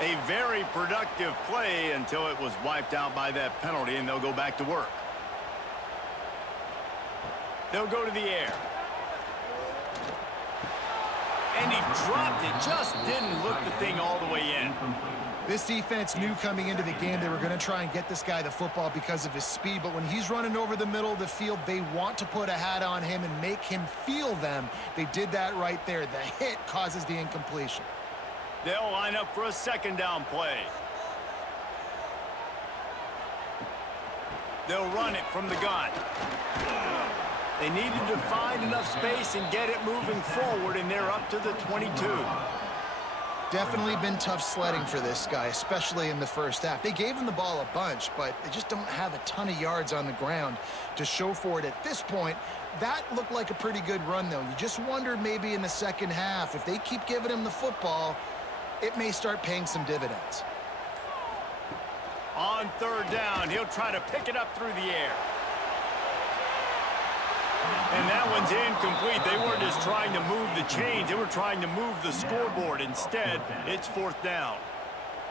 A very productive play until it was wiped out by that penalty, and they'll go back to work. They'll go to the air. And he dropped it. Just didn't look the thing all the way in. This defense knew coming into the game they were going to try and get this guy the football because of his speed, but when he's running over the middle of the field, they want to put a hat on him and make him feel them. They did that right there. The hit causes the incompletion. They'll line up for a second down play. They'll run it from the gun. They needed to find enough space and get it moving forward, and they're up to the 22. Definitely been tough sledding for this guy, especially in the first half. They gave him the ball a bunch, but they just don't have a ton of yards on the ground to show for it at this point. That looked like a pretty good run, though. You just wonder maybe in the second half, if they keep giving him the football, it may start paying some dividends. On third down, he'll try to pick it up through the air. And that one's incomplete. They weren't just trying to move the chains. They were trying to move the scoreboard. Instead, it's fourth down.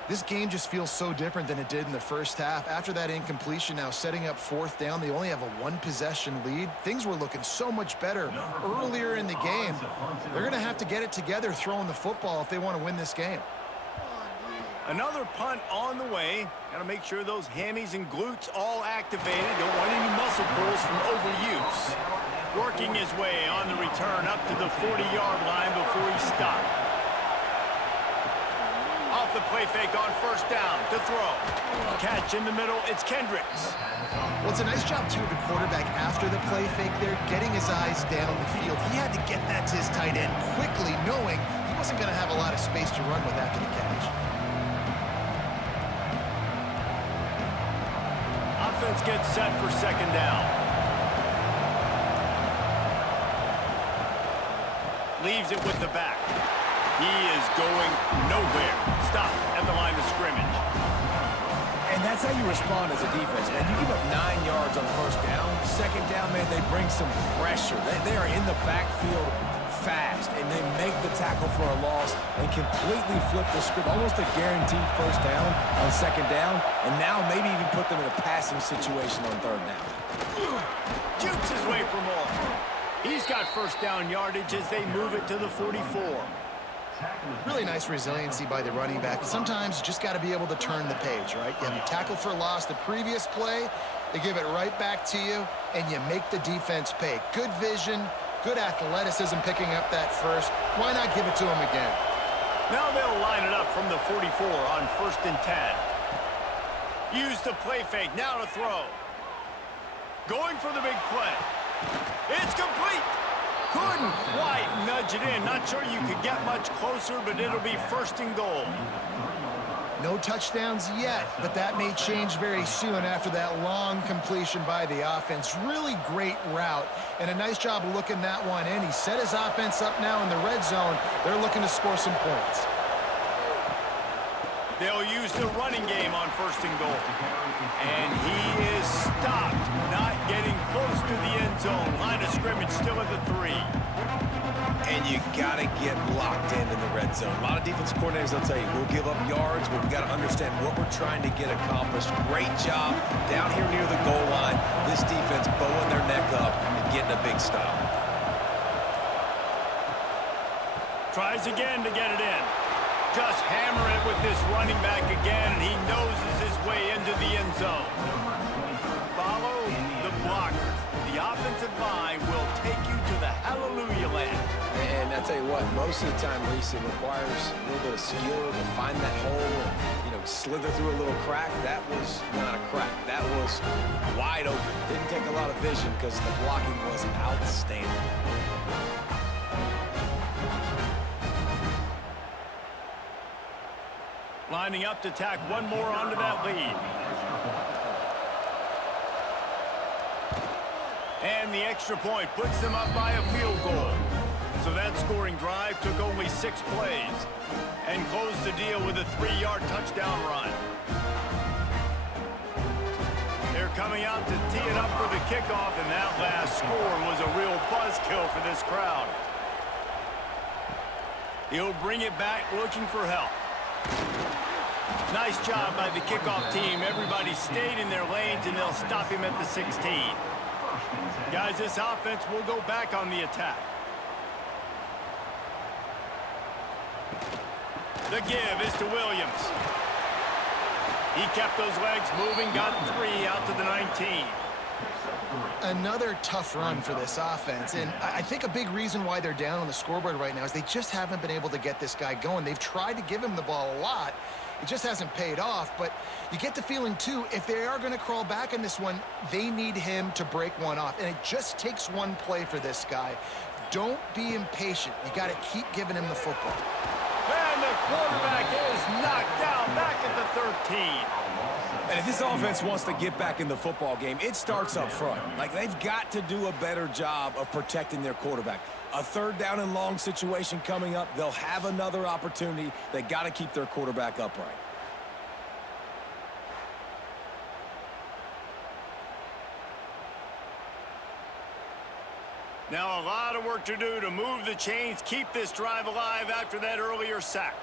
This game just feels so different than it did in the first half. After that incompletion, now setting up fourth down, they only have a one-possession lead. Things were looking so much better earlier in the game. They're going to have to get it together throwing the football if they want to win this game. Another punt on the way. Got to make sure those hammies and glutes all activated. Don't want any muscle pulls from overuse. Working his way on the return up to the 40-yard line before he stopped. Off the play fake on first down to throw. Catch in the middle, it's Kendricks. Well, it's a nice job, too, of the quarterback after the play fake there, getting his eyes down the field. He had to get that to his tight end quickly, knowing he wasn't going to have a lot of space to run with after the catch. Offense gets set for second down. Leaves it with the back. He is going nowhere. Stop at the line of scrimmage. And that's how you respond as a defense, man. You give up 9 yards on first down. Second down, man, they bring some pressure. They are in the backfield fast, and they make the tackle for a loss and completely flip the script. Almost a guaranteed first down on second down, and now maybe even put them in a passing situation on third down. Jukes his way for more. He's got first down yardage as they move it to the 44. Really nice resiliency by the running back. Sometimes you just got to be able to turn the page, right? You have a tackle for loss the previous play, they give it right back to you, and you make the defense pay. Good vision, good athleticism picking up that first. Why not give it to him again? Now they'll line it up from the 44 on first and 10. Use the play fake, now to throw. Going for the big play. It's complete. Couldn't quite nudge it in. Not sure you could get much closer, but it'll be first and goal. No touchdowns yet, but that may change very soon after that long completion by the offense. Really great route, and a nice job of looking that one in. He set his offense up now in the red zone. They're looking to score some points. They'll use the running game on first and goal. And he is stopped, not getting close to the end zone. Line of scrimmage still at the 3. And you got to get locked in the red zone. A lot of defense coordinators, they'll tell you, we'll give up yards, but we got to understand what we're trying to get accomplished. Great job down here near the goal line. This defense bowing their neck up and getting a big stop. Tries again to get it in. Just hammer it with this running back again, and he noses his way into the end zone. Follow the blockers. The offensive line will take you to the hallelujah land. And I tell you what, most of the time, Reese, it requires a little bit of skill to find that hole and, slither through a little crack. That was not a crack. That was wide open. Didn't take a lot of vision because the blocking was outstanding. Lining up to tack one more onto that lead. And the extra point puts them up by a field goal. So that scoring drive took only 6 plays and closed the deal with a 3-yard touchdown run. They're coming out to tee it up for the kickoff, and that last score was a real buzzkill for this crowd. He'll bring it back looking for help. Nice job by the kickoff team. Everybody stayed in their lanes, and they'll stop him at the 16. Guys, this offense will go back on the attack. The give is to Williams. He kept those legs moving, got 3 out to the 19. Another tough run for this offense, and I think a big reason why they're down on the scoreboard right now is they just haven't been able to get this guy going. They've tried to give him the ball a lot, It just hasn't paid off, but you get the feeling, too, if they are going to crawl back in this one, they need him to break one off. And it just takes one play for this guy. Don't be impatient. You got to keep giving him the football. And the quarterback is knocked down back at the 13. And if this offense wants to get back in the football game, it starts up front. Like, they've got to do a better job of protecting their quarterback. A third down and long situation coming up, they'll have another opportunity. They got to keep their quarterback upright. Now a lot of work to do to move the chains, keep this drive alive after that earlier sack.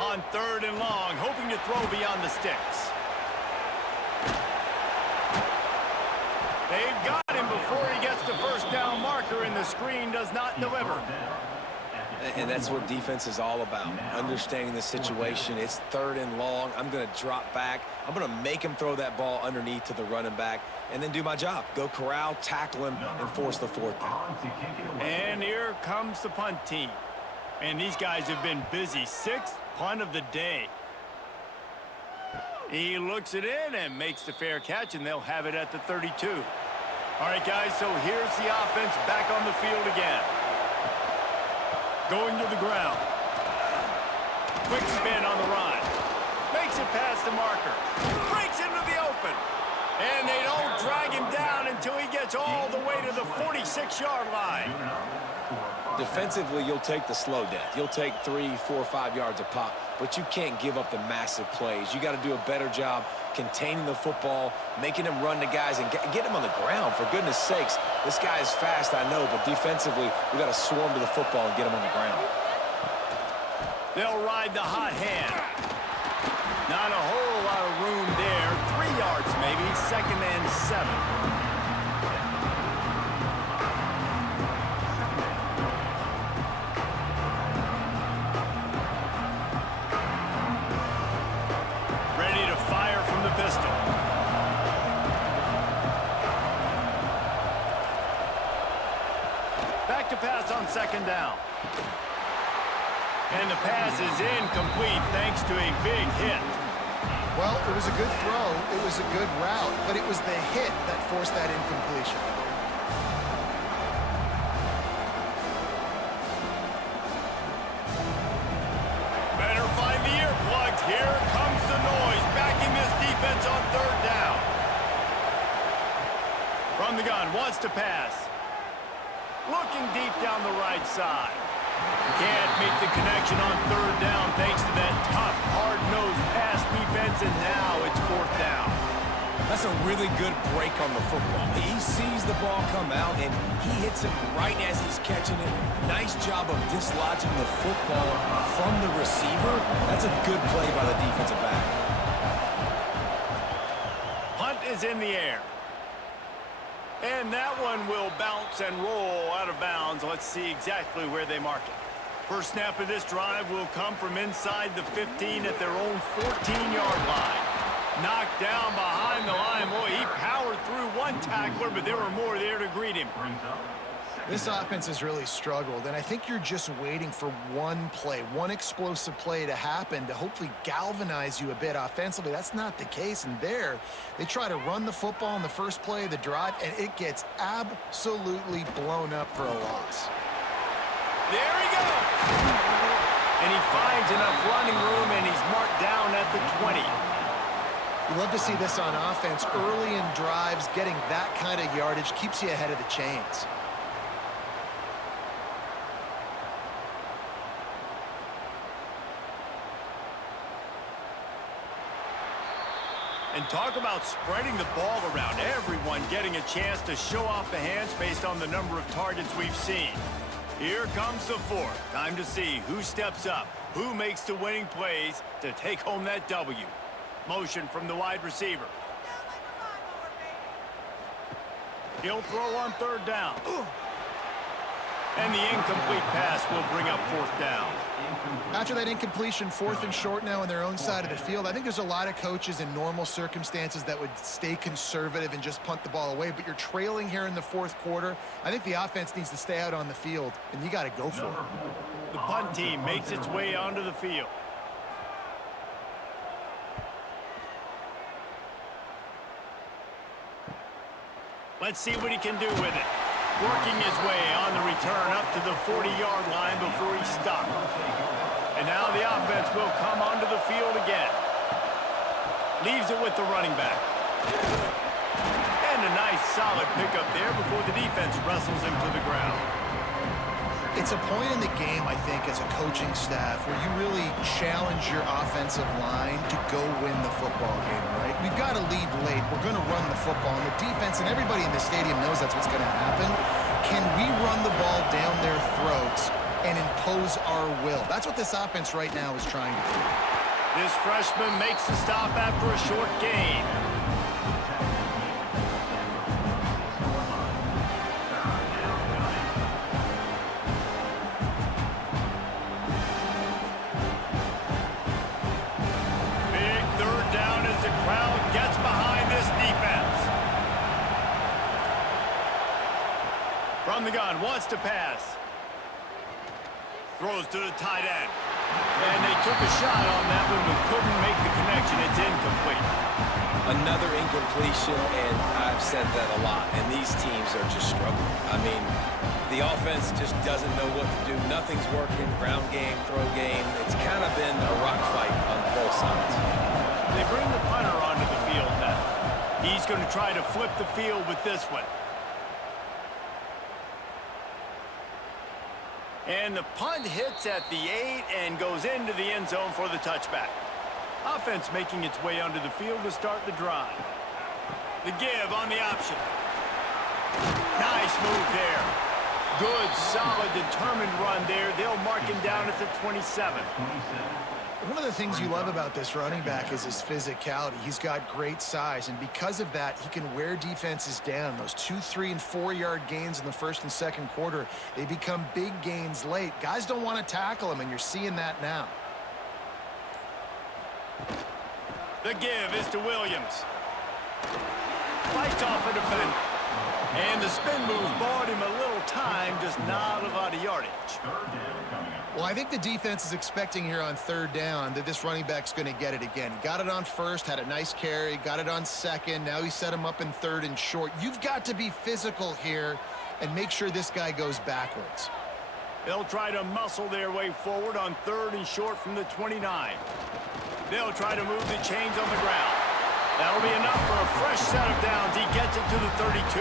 On 3rd and long, hoping to throw beyond the sticks. They've got him before he gets the first down marker, and the screen does not deliver. And that's what defense is all about, understanding the situation. It's 3rd and long. I'm going to drop back. I'm going to make him throw that ball underneath to the running back and then do my job. Go corral, tackle him, and force the 4th down. And here comes the punt team. And these guys have been busy. 6th punt of the day. He looks it in and makes the fair catch, and they'll have it at the 32. All right, guys, so here's the offense back on the field again. Going to the ground. Quick spin on the run. Makes it past the marker. Breaks into the open. And they don't drag him down until he gets all the way to the 46-yard line. Defensively, you'll take the slow death. You'll take 3, 4, 5 yards a pop, but you can't give up the massive plays. You got to do a better job containing the football, making him run the guys, and get him on the ground. For goodness sakes, this guy is fast, I know, but defensively, we got to swarm to the football and get him on the ground. They'll ride the hot hand. Not a whole lot of room there. 3 yards maybe, 2nd and 7. Back to pass on 2nd down. And the pass is incomplete thanks to a big hit. Well, it was a good throw. It was a good route, but it was the hit that forced that incompletion. Better find the earplugs. Here comes the noise, backing this defense on 3rd down. From the gun, wants to pass. Looking deep down the right side. Can't make the connection on 3rd down thanks to that tough, hard-nosed pass defense, and now it's 4th down. That's a really good break on the football. He sees the ball come out, and he hits it right as he's catching it. Nice job of dislodging the football from the receiver. That's a good play by the defensive back. Punt is in the air. And that one will bounce and roll out of bounds. Let's see exactly where they mark it. First snap of this drive will come from inside the 15 at their own 14-yard line. Knocked down behind the line. Boy, he powered through one tackler, but there were more there to greet him. This offense has really struggled, and I think you're just waiting for one play, one explosive play to happen to hopefully galvanize you a bit offensively. That's not the case, and there, they try to run the football in the first play of the drive, and it gets absolutely blown up for a loss. There he goes! And he finds enough running room, and he's marked down at the 20. You love to see this on offense. Early in drives, getting that kind of yardage keeps you ahead of the chains. And talk about spreading the ball around. Everyone getting a chance to show off the hands based on the number of targets we've seen. Here comes the 4th. Time to see who steps up, who makes the winning plays to take home that W. Motion from the wide receiver. He'll throw on 3rd down. And the incomplete pass will bring up 4th down. After that incompletion, 4th and short now on their own side of the field, I think there's a lot of coaches in normal circumstances that would stay conservative and just punt the ball away, but you're trailing here in the 4th quarter. I think the offense needs to stay out on the field, and you got to go for it. The punt team makes its way onto the field. Let's see what he can do with it. Working his way on the return up to the 40-yard line before he stopped. And now the offense will come onto the field again. Leaves it with the running back. And a nice solid pickup there before the defense wrestles him to the ground. It's a point in the game, I think, as a coaching staff where you really challenge your offensive line to go win the football game, right? We've got to lead late. We're going to run the football. And the defense and everybody in the stadium knows that's what's going to happen. Can we run the ball down their throats and impose our will? That's what this offense right now is trying to do. This freshman makes the stop after a short gain. From the gun, wants to pass. Throws to the tight end. And they took a shot on that one, but couldn't make the connection. It's incomplete. Another incompletion, and I've said that a lot, and these teams are just struggling. I mean, the offense just doesn't know what to do. Nothing's working. Ground game, throw game. It's kind of been a rock fight on both sides. They bring the punter onto the field now. He's going to try to flip the field with this one. And the punt hits at the 8 and goes into the end zone for the touchback. Offense making its way onto the field to start the drive. The give on the option. Nice move there. Good, solid, determined run there. They'll mark him down at the 27. One of the things you love about this running back is his physicality. He's got great size, and because of that, he can wear defenses down. Those 2-, 3-, and 4-yard gains in the first and second quarter, they become big gains late. Guys don't want to tackle him, and you're seeing that now. The give is to Williams. Fights off a defender. And the spin move bought him a little time, just not a lot of yardage. Well, I think the defense is expecting here on third down that this running back's going to get it again. He got it on first, had a nice carry, got it on second. Now he set him up in third and short. You've got to be physical here and make sure this guy goes backwards. They'll try to muscle their way forward on third and short from the 29. They'll try to move the chains on the ground. That'll be enough for a fresh set of downs. He gets it to the 32.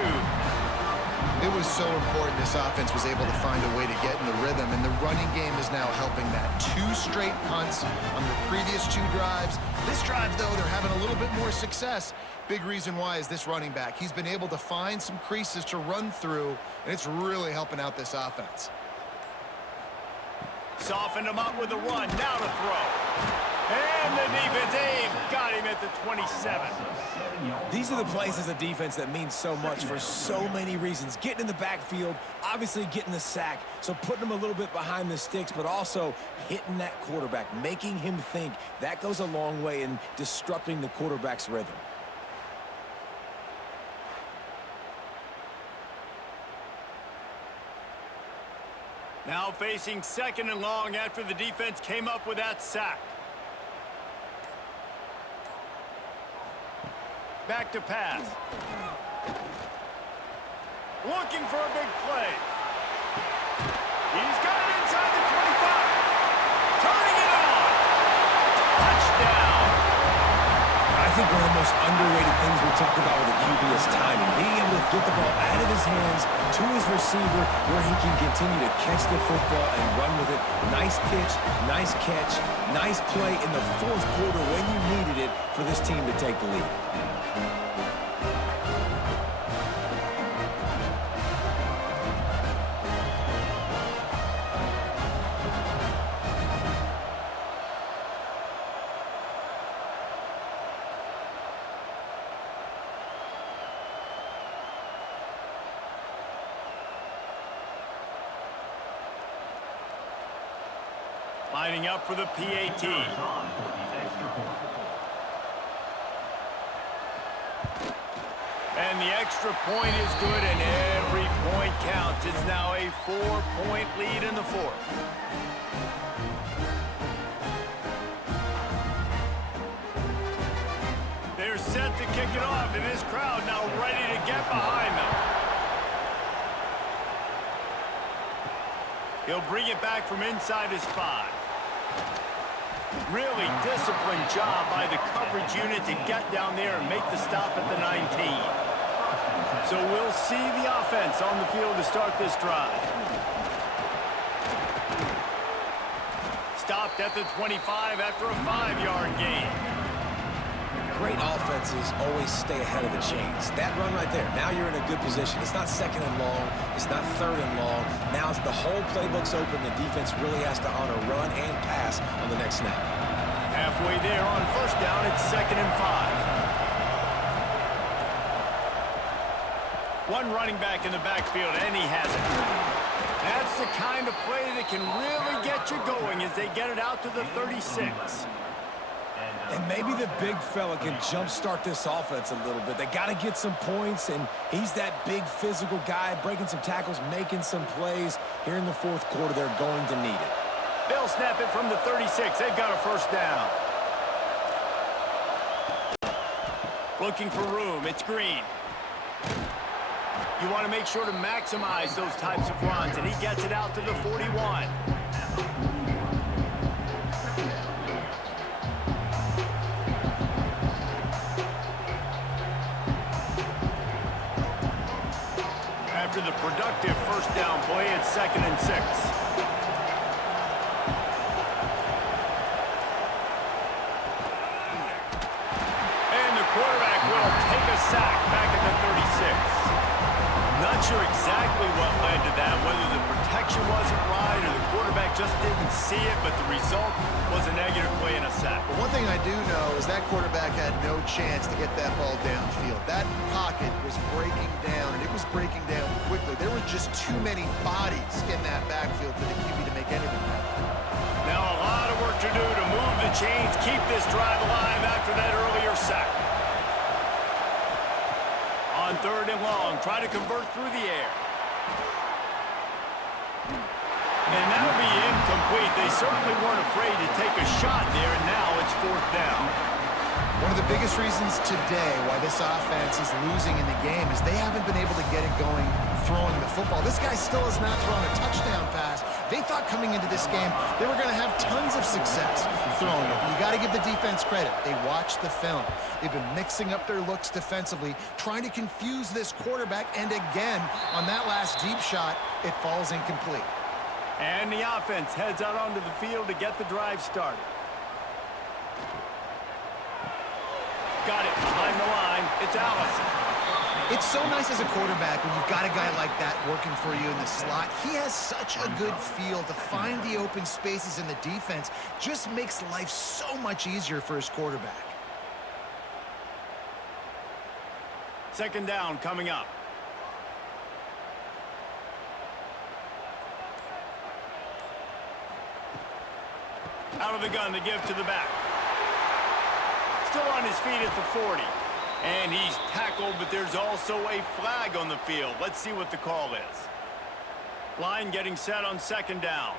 It was so important this offense was able to find a way to get in the rhythm, and the running game is now helping that. 2 straight punts on their previous 2 drives. This drive, though, they're having a little bit more success. Big reason why is this running back. He's been able to find some creases to run through, and it's really helping out this offense. Softened him up with a run. Now to throw. And the defense got him at the 27. These are the plays as a defense that mean so much for so many reasons. Getting in the backfield, obviously getting the sack, so putting him a little bit behind the sticks, but also hitting that quarterback, making him think. That goes a long way in disrupting the quarterback's rhythm. Now facing second and long after the defense came up with that sack. Back to pass. Looking for a big play. He's got it inside the 25. Turning it on. Touchdown. I think one of the most underrated things we talk about with a QB is timing. Being able to get the ball out of his hands to his receiver where he can continue to catch the football and run with it. Nice pitch, nice catch, nice play in the fourth quarter when you needed it for this team to take the lead. Lining up for the PAT. And the extra point is good, and every point counts. It's now a 4-point lead in the fourth. They're set to kick it off, and this crowd now ready to get behind them. He'll bring it back from inside his 5. Really disciplined job by the coverage unit to get down there and make the stop at the 19. So we'll see the offense on the field to start this drive. Stopped at the 25 after a 5-yard gain. Great offenses always stay ahead of the chains. That run right there, now you're in a good position. It's not second and long. It's not third and long. Now the whole playbook's open. The defense really has to honor run and pass on the next snap. Halfway there on first down, it's 2nd and 5. One running back in the backfield, and he has it. That's the kind of play that can really get you going as they get it out to the 36. And maybe the big fella can jumpstart this offense a little bit. They got to get some points, and he's that big physical guy, breaking some tackles, making some plays. Here in the 4th quarter, they're going to need it. They'll snap it from the 36. They've got a first down. Looking for room. It's Green. You want to make sure to maximize those types of runs, and he gets it out to the 41. After the productive first down play, it's 2nd and 6. And the quarterback will take a sack back at the 36. Not sure exactly what led to that, whether the protection wasn't right or the quarterback just didn't see it, but the result was a negative play and a sack. But one thing I do know is that quarterback had no chance to get that ball downfield. That pocket was breaking down, and it was breaking down quickly. There were just too many bodies in that backfield for the QB to make anything happen. Now a lot of work to do to move the chains, keep this drive alive after that earlier sack. On 3rd and long, try to convert through the air. And that'll be incomplete. They certainly weren't afraid to take a shot there, and now it's 4th down. One of the biggest reasons today why this offense is losing in the game is they haven't been able to get it going throwing the football. This guy still has not thrown a touchdown pass. They thought coming into this game they were going to have tons of success throwing it. You got to give the defense credit. They watched the film. They've been mixing up their looks defensively, trying to confuse this quarterback, and again, on that last deep shot, it falls incomplete. And the offense heads out onto the field to get the drive started. Got it behind the line. It's Allison. It's so nice as a quarterback when you've got a guy like that working for you in the slot. He has such a good feel to find the open spaces in the defense. Just makes life so much easier for his quarterback. 2nd down coming up. Out of the gun to give to the back. Still on his feet at the 40. And he's tackled, but there's also a flag on the field. Let's see what the call is. Line getting set on 2nd down.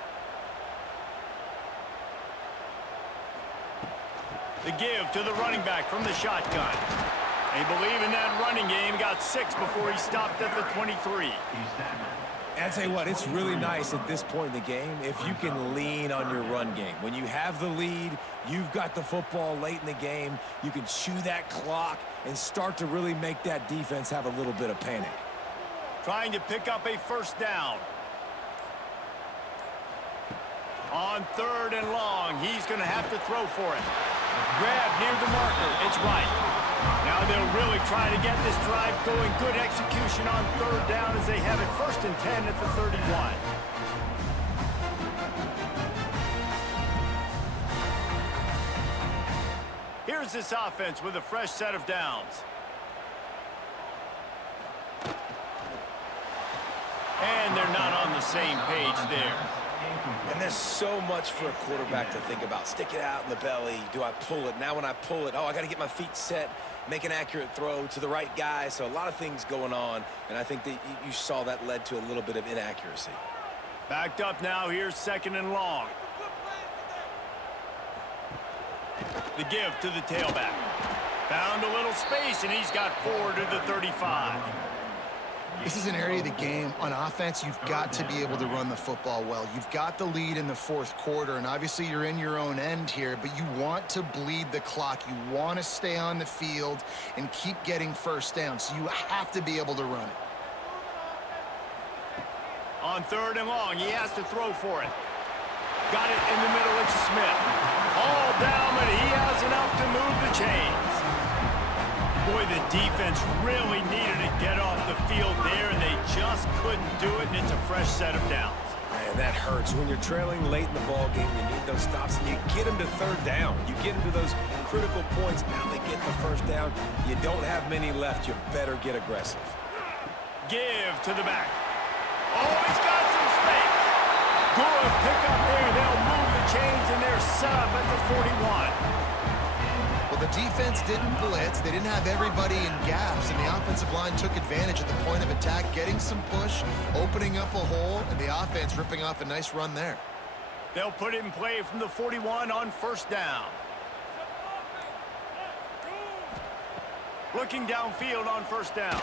The give to the running back from the shotgun. They believe in that running game. Got 6 before he stopped at the 23. And I tell you what, it's really nice at this point in the game if you can lean on your run game. When you have the lead, you've got the football late in the game, you can chew that clock and start to really make that defense have a little bit of panic. Trying to pick up a first down. On 3rd and long, he's going to have to throw for it. Grab near the marker. It's right. Now they'll really try to get this drive going. Good execution on 3rd down as they have it 1st and 10 at the 31. Here's this offense with a fresh set of downs. And they're not on the same page there. And there's so much for a quarterback to think about. Stick it out in the belly. Do I pull it? Now when I pull it, oh, I got to get my feet set, make an accurate throw to the right guy. So a lot of things going on, and I think that you saw that led to a little bit of inaccuracy. Backed up now. Here's 2nd and long. The give to the tailback. Found a little space, and he's got 4 to the 35. This is an area of the game. On offense, you've got to be able to run the football well. You've got the lead in the fourth quarter, and obviously you're in your own end here, but you want to bleed the clock. You want to stay on the field and keep getting first down, so you have to be able to run it. On 3rd and long, he has to throw for it. Got it in the middle, it's Smith. All down, but he has enough to move the chains. Boy, the defense really needed to get off the field there, and they just couldn't do it, and it's a fresh set of downs. Man, that hurts. When you're trailing late in the ball game, you need those stops, and you get them to 3rd down. You get them to those critical points. Now they get the 1st down. You don't have many left. You better get aggressive. Give to the back. Oh, he's got some space. Good pick up there. They'll move the chains, and they're set up at the 41. Well, the defense didn't blitz. They didn't have everybody in gaps, and the offensive line took advantage at the point of attack, getting some push, opening up a hole, and the offense ripping off a nice run there. They'll put it in play from the 41 on 1st down. Looking downfield on 1st down.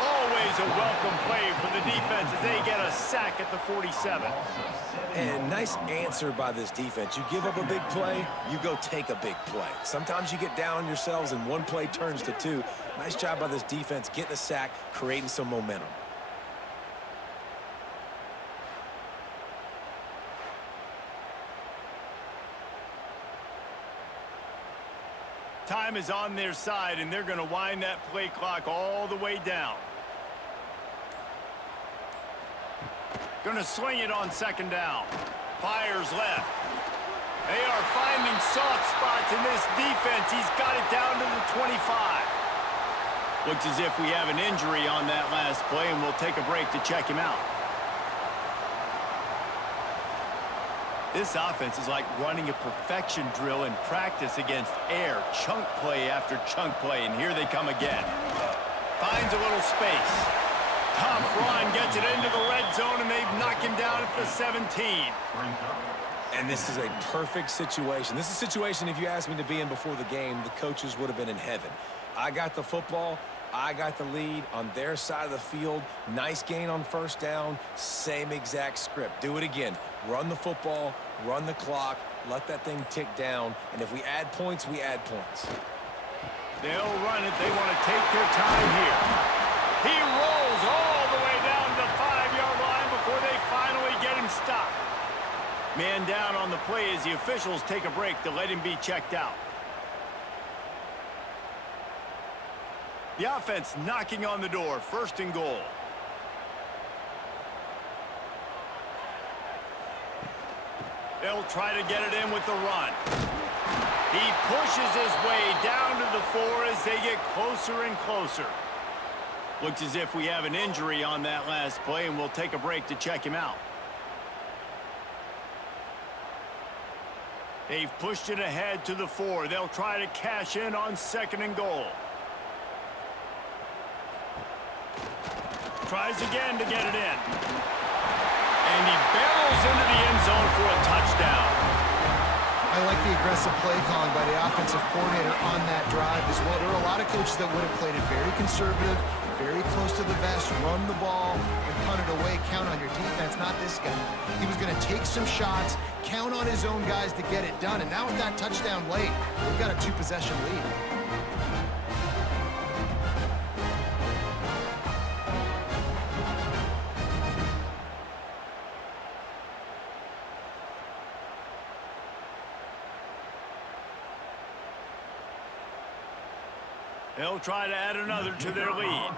Always a welcome play for the defense as they get a sack at the 47. And nice answer by this defense. You give up a big play, you go take a big play. Sometimes you get down on yourselves and one play turns to 2. Nice job by this defense getting a sack, creating some momentum. Time is on their side, and they're going to wind that play clock all the way down. Going to sling it on 2nd down. Fires left. They are finding soft spots in this defense. He's got it down to the 25. Looks as if we have an injury on that last play, and we'll take a break to check him out. This offense is like running a perfection drill in practice against air. Chunk play after chunk play, and here they come again. Finds a little space. Tough run, gets it into the red zone, and they've knocked him down at the 17. And this is a perfect situation. This is a situation, if you asked me to be in before the game, the coaches would have been in heaven. I got the football. I got the lead on their side of the field. Nice gain on 1st down. Same exact script. Do it again. Run the football, run the clock, let that thing tick down, and if we add points, we add points. They'll run it. They want to take their time here. He rolls all the way down to the 5-yard line before they finally get him stopped. Man down on the play as the officials take a break to let him be checked out. The offense knocking on the door. 1st and goal. They'll try to get it in with the run. He pushes his way down to the 4 as they get closer and closer. Looks as if we have an injury on that last play, and we'll take a break to check him out. They've pushed it ahead to the 4. They'll try to cash in on 2nd and goal. Tries again to get it in. And he barrels into the end zone for a touchdown. I like the aggressive play calling by the offensive coordinator on that drive as well. There are a lot of coaches that would have played it very conservative, very close to the vest, run the ball, and punt it away, count on your defense. Not this guy. He was going to take some shots, count on his own guys to get it done. And now with that touchdown late, they've got a 2-possession lead. They'll try to add another to their lead.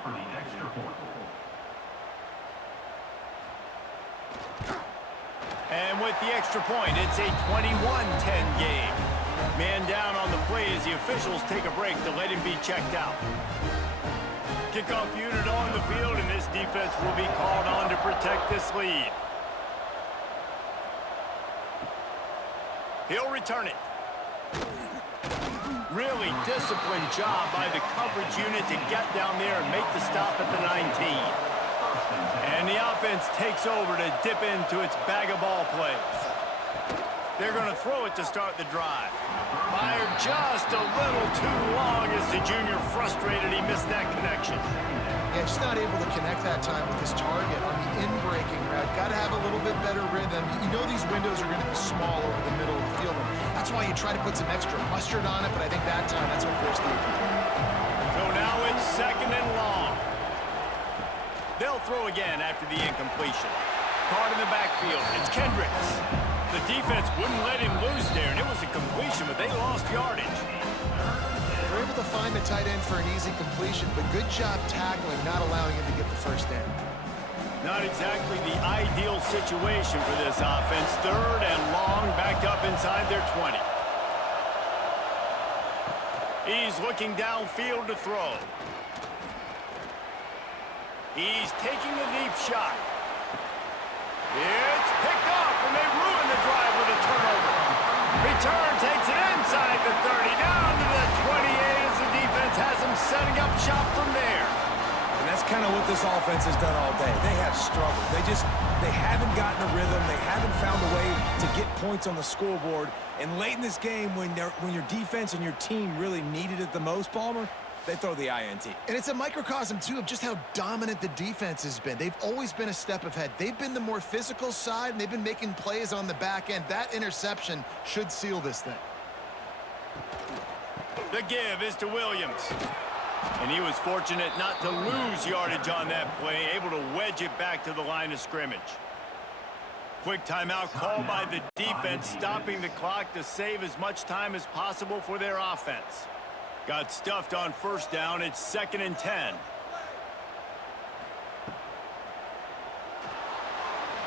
And with the extra point, it's a 21-10 game. Man down on the play as the officials take a break to let him be checked out. Kickoff unit on the field, and this defense will be called on to protect this lead. He'll return it. Really disciplined job by the coverage unit to get down there and make the stop at the 19. And the offense takes over to dip into its bag of ball plays. They're going to throw it to start the drive. Fired just a little too long as the junior frustrated. He missed that connection. Yeah, just not able to connect that time with his target on the in-breaking route. Got to have a little bit better rhythm. You know these windows are going to be small over the middle of the field. And that's why you try to put some extra mustard on it, but I think that time that's what forced the incomplete. So now it's 2nd and long. They'll throw again after the incompletion. Caught in the backfield. It's Kendricks. The defense wouldn't let him loose there, and it was a completion, but they lost yardage. They're able to find the tight end for an easy completion, but good job tackling, not allowing him to get the first down. Not exactly the ideal situation for this offense. 3rd and long, backed up inside their 20. He's looking downfield to throw. He's taking a deep shot. It's picked off, and they ruin the drive with a turnover. Return takes it inside the 30, down to the 28 as the defense has them setting up shop from there. And that's kind of what this offense has done all day. They have struggled. They haven't gotten a rhythm. They haven't found a way to get points on the scoreboard. And late in this game, when your defense and your team really needed it the most, Palmer, they throw the INT. And it's a microcosm, too, of just how dominant the defense has been. They've always been a step ahead. They've been the more physical side, and they've been making plays on the back end. That interception should seal this thing. The give is to Williams. And he was fortunate not to lose yardage on that play, able to wedge it back to the line of scrimmage. Quick timeout called by the defense, stopping the clock to save as much time as possible for their offense. Got stuffed on 1st down. It's 2nd and 10.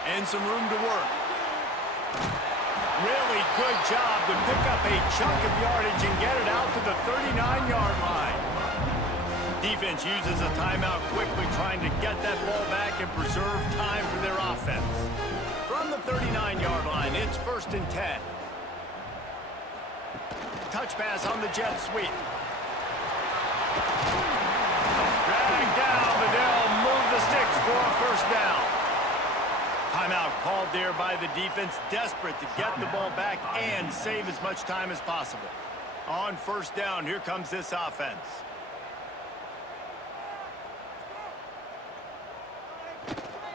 And some room to work. Really good job to pick up a chunk of yardage and get it out to the 39-yard line. Defense uses a timeout quickly, trying to get that ball back and preserve time for their offense. From the 39-yard line, it's 1st and 10. Touch pass on the jet sweep. Drag down, but they'll move the sticks for a 1st down. Timeout called there by the defense, desperate to get the ball back and save as much time as possible. On 1st down, here comes this offense.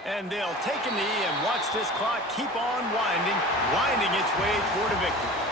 And they'll take a knee and watch this clock keep on winding its way toward a victory.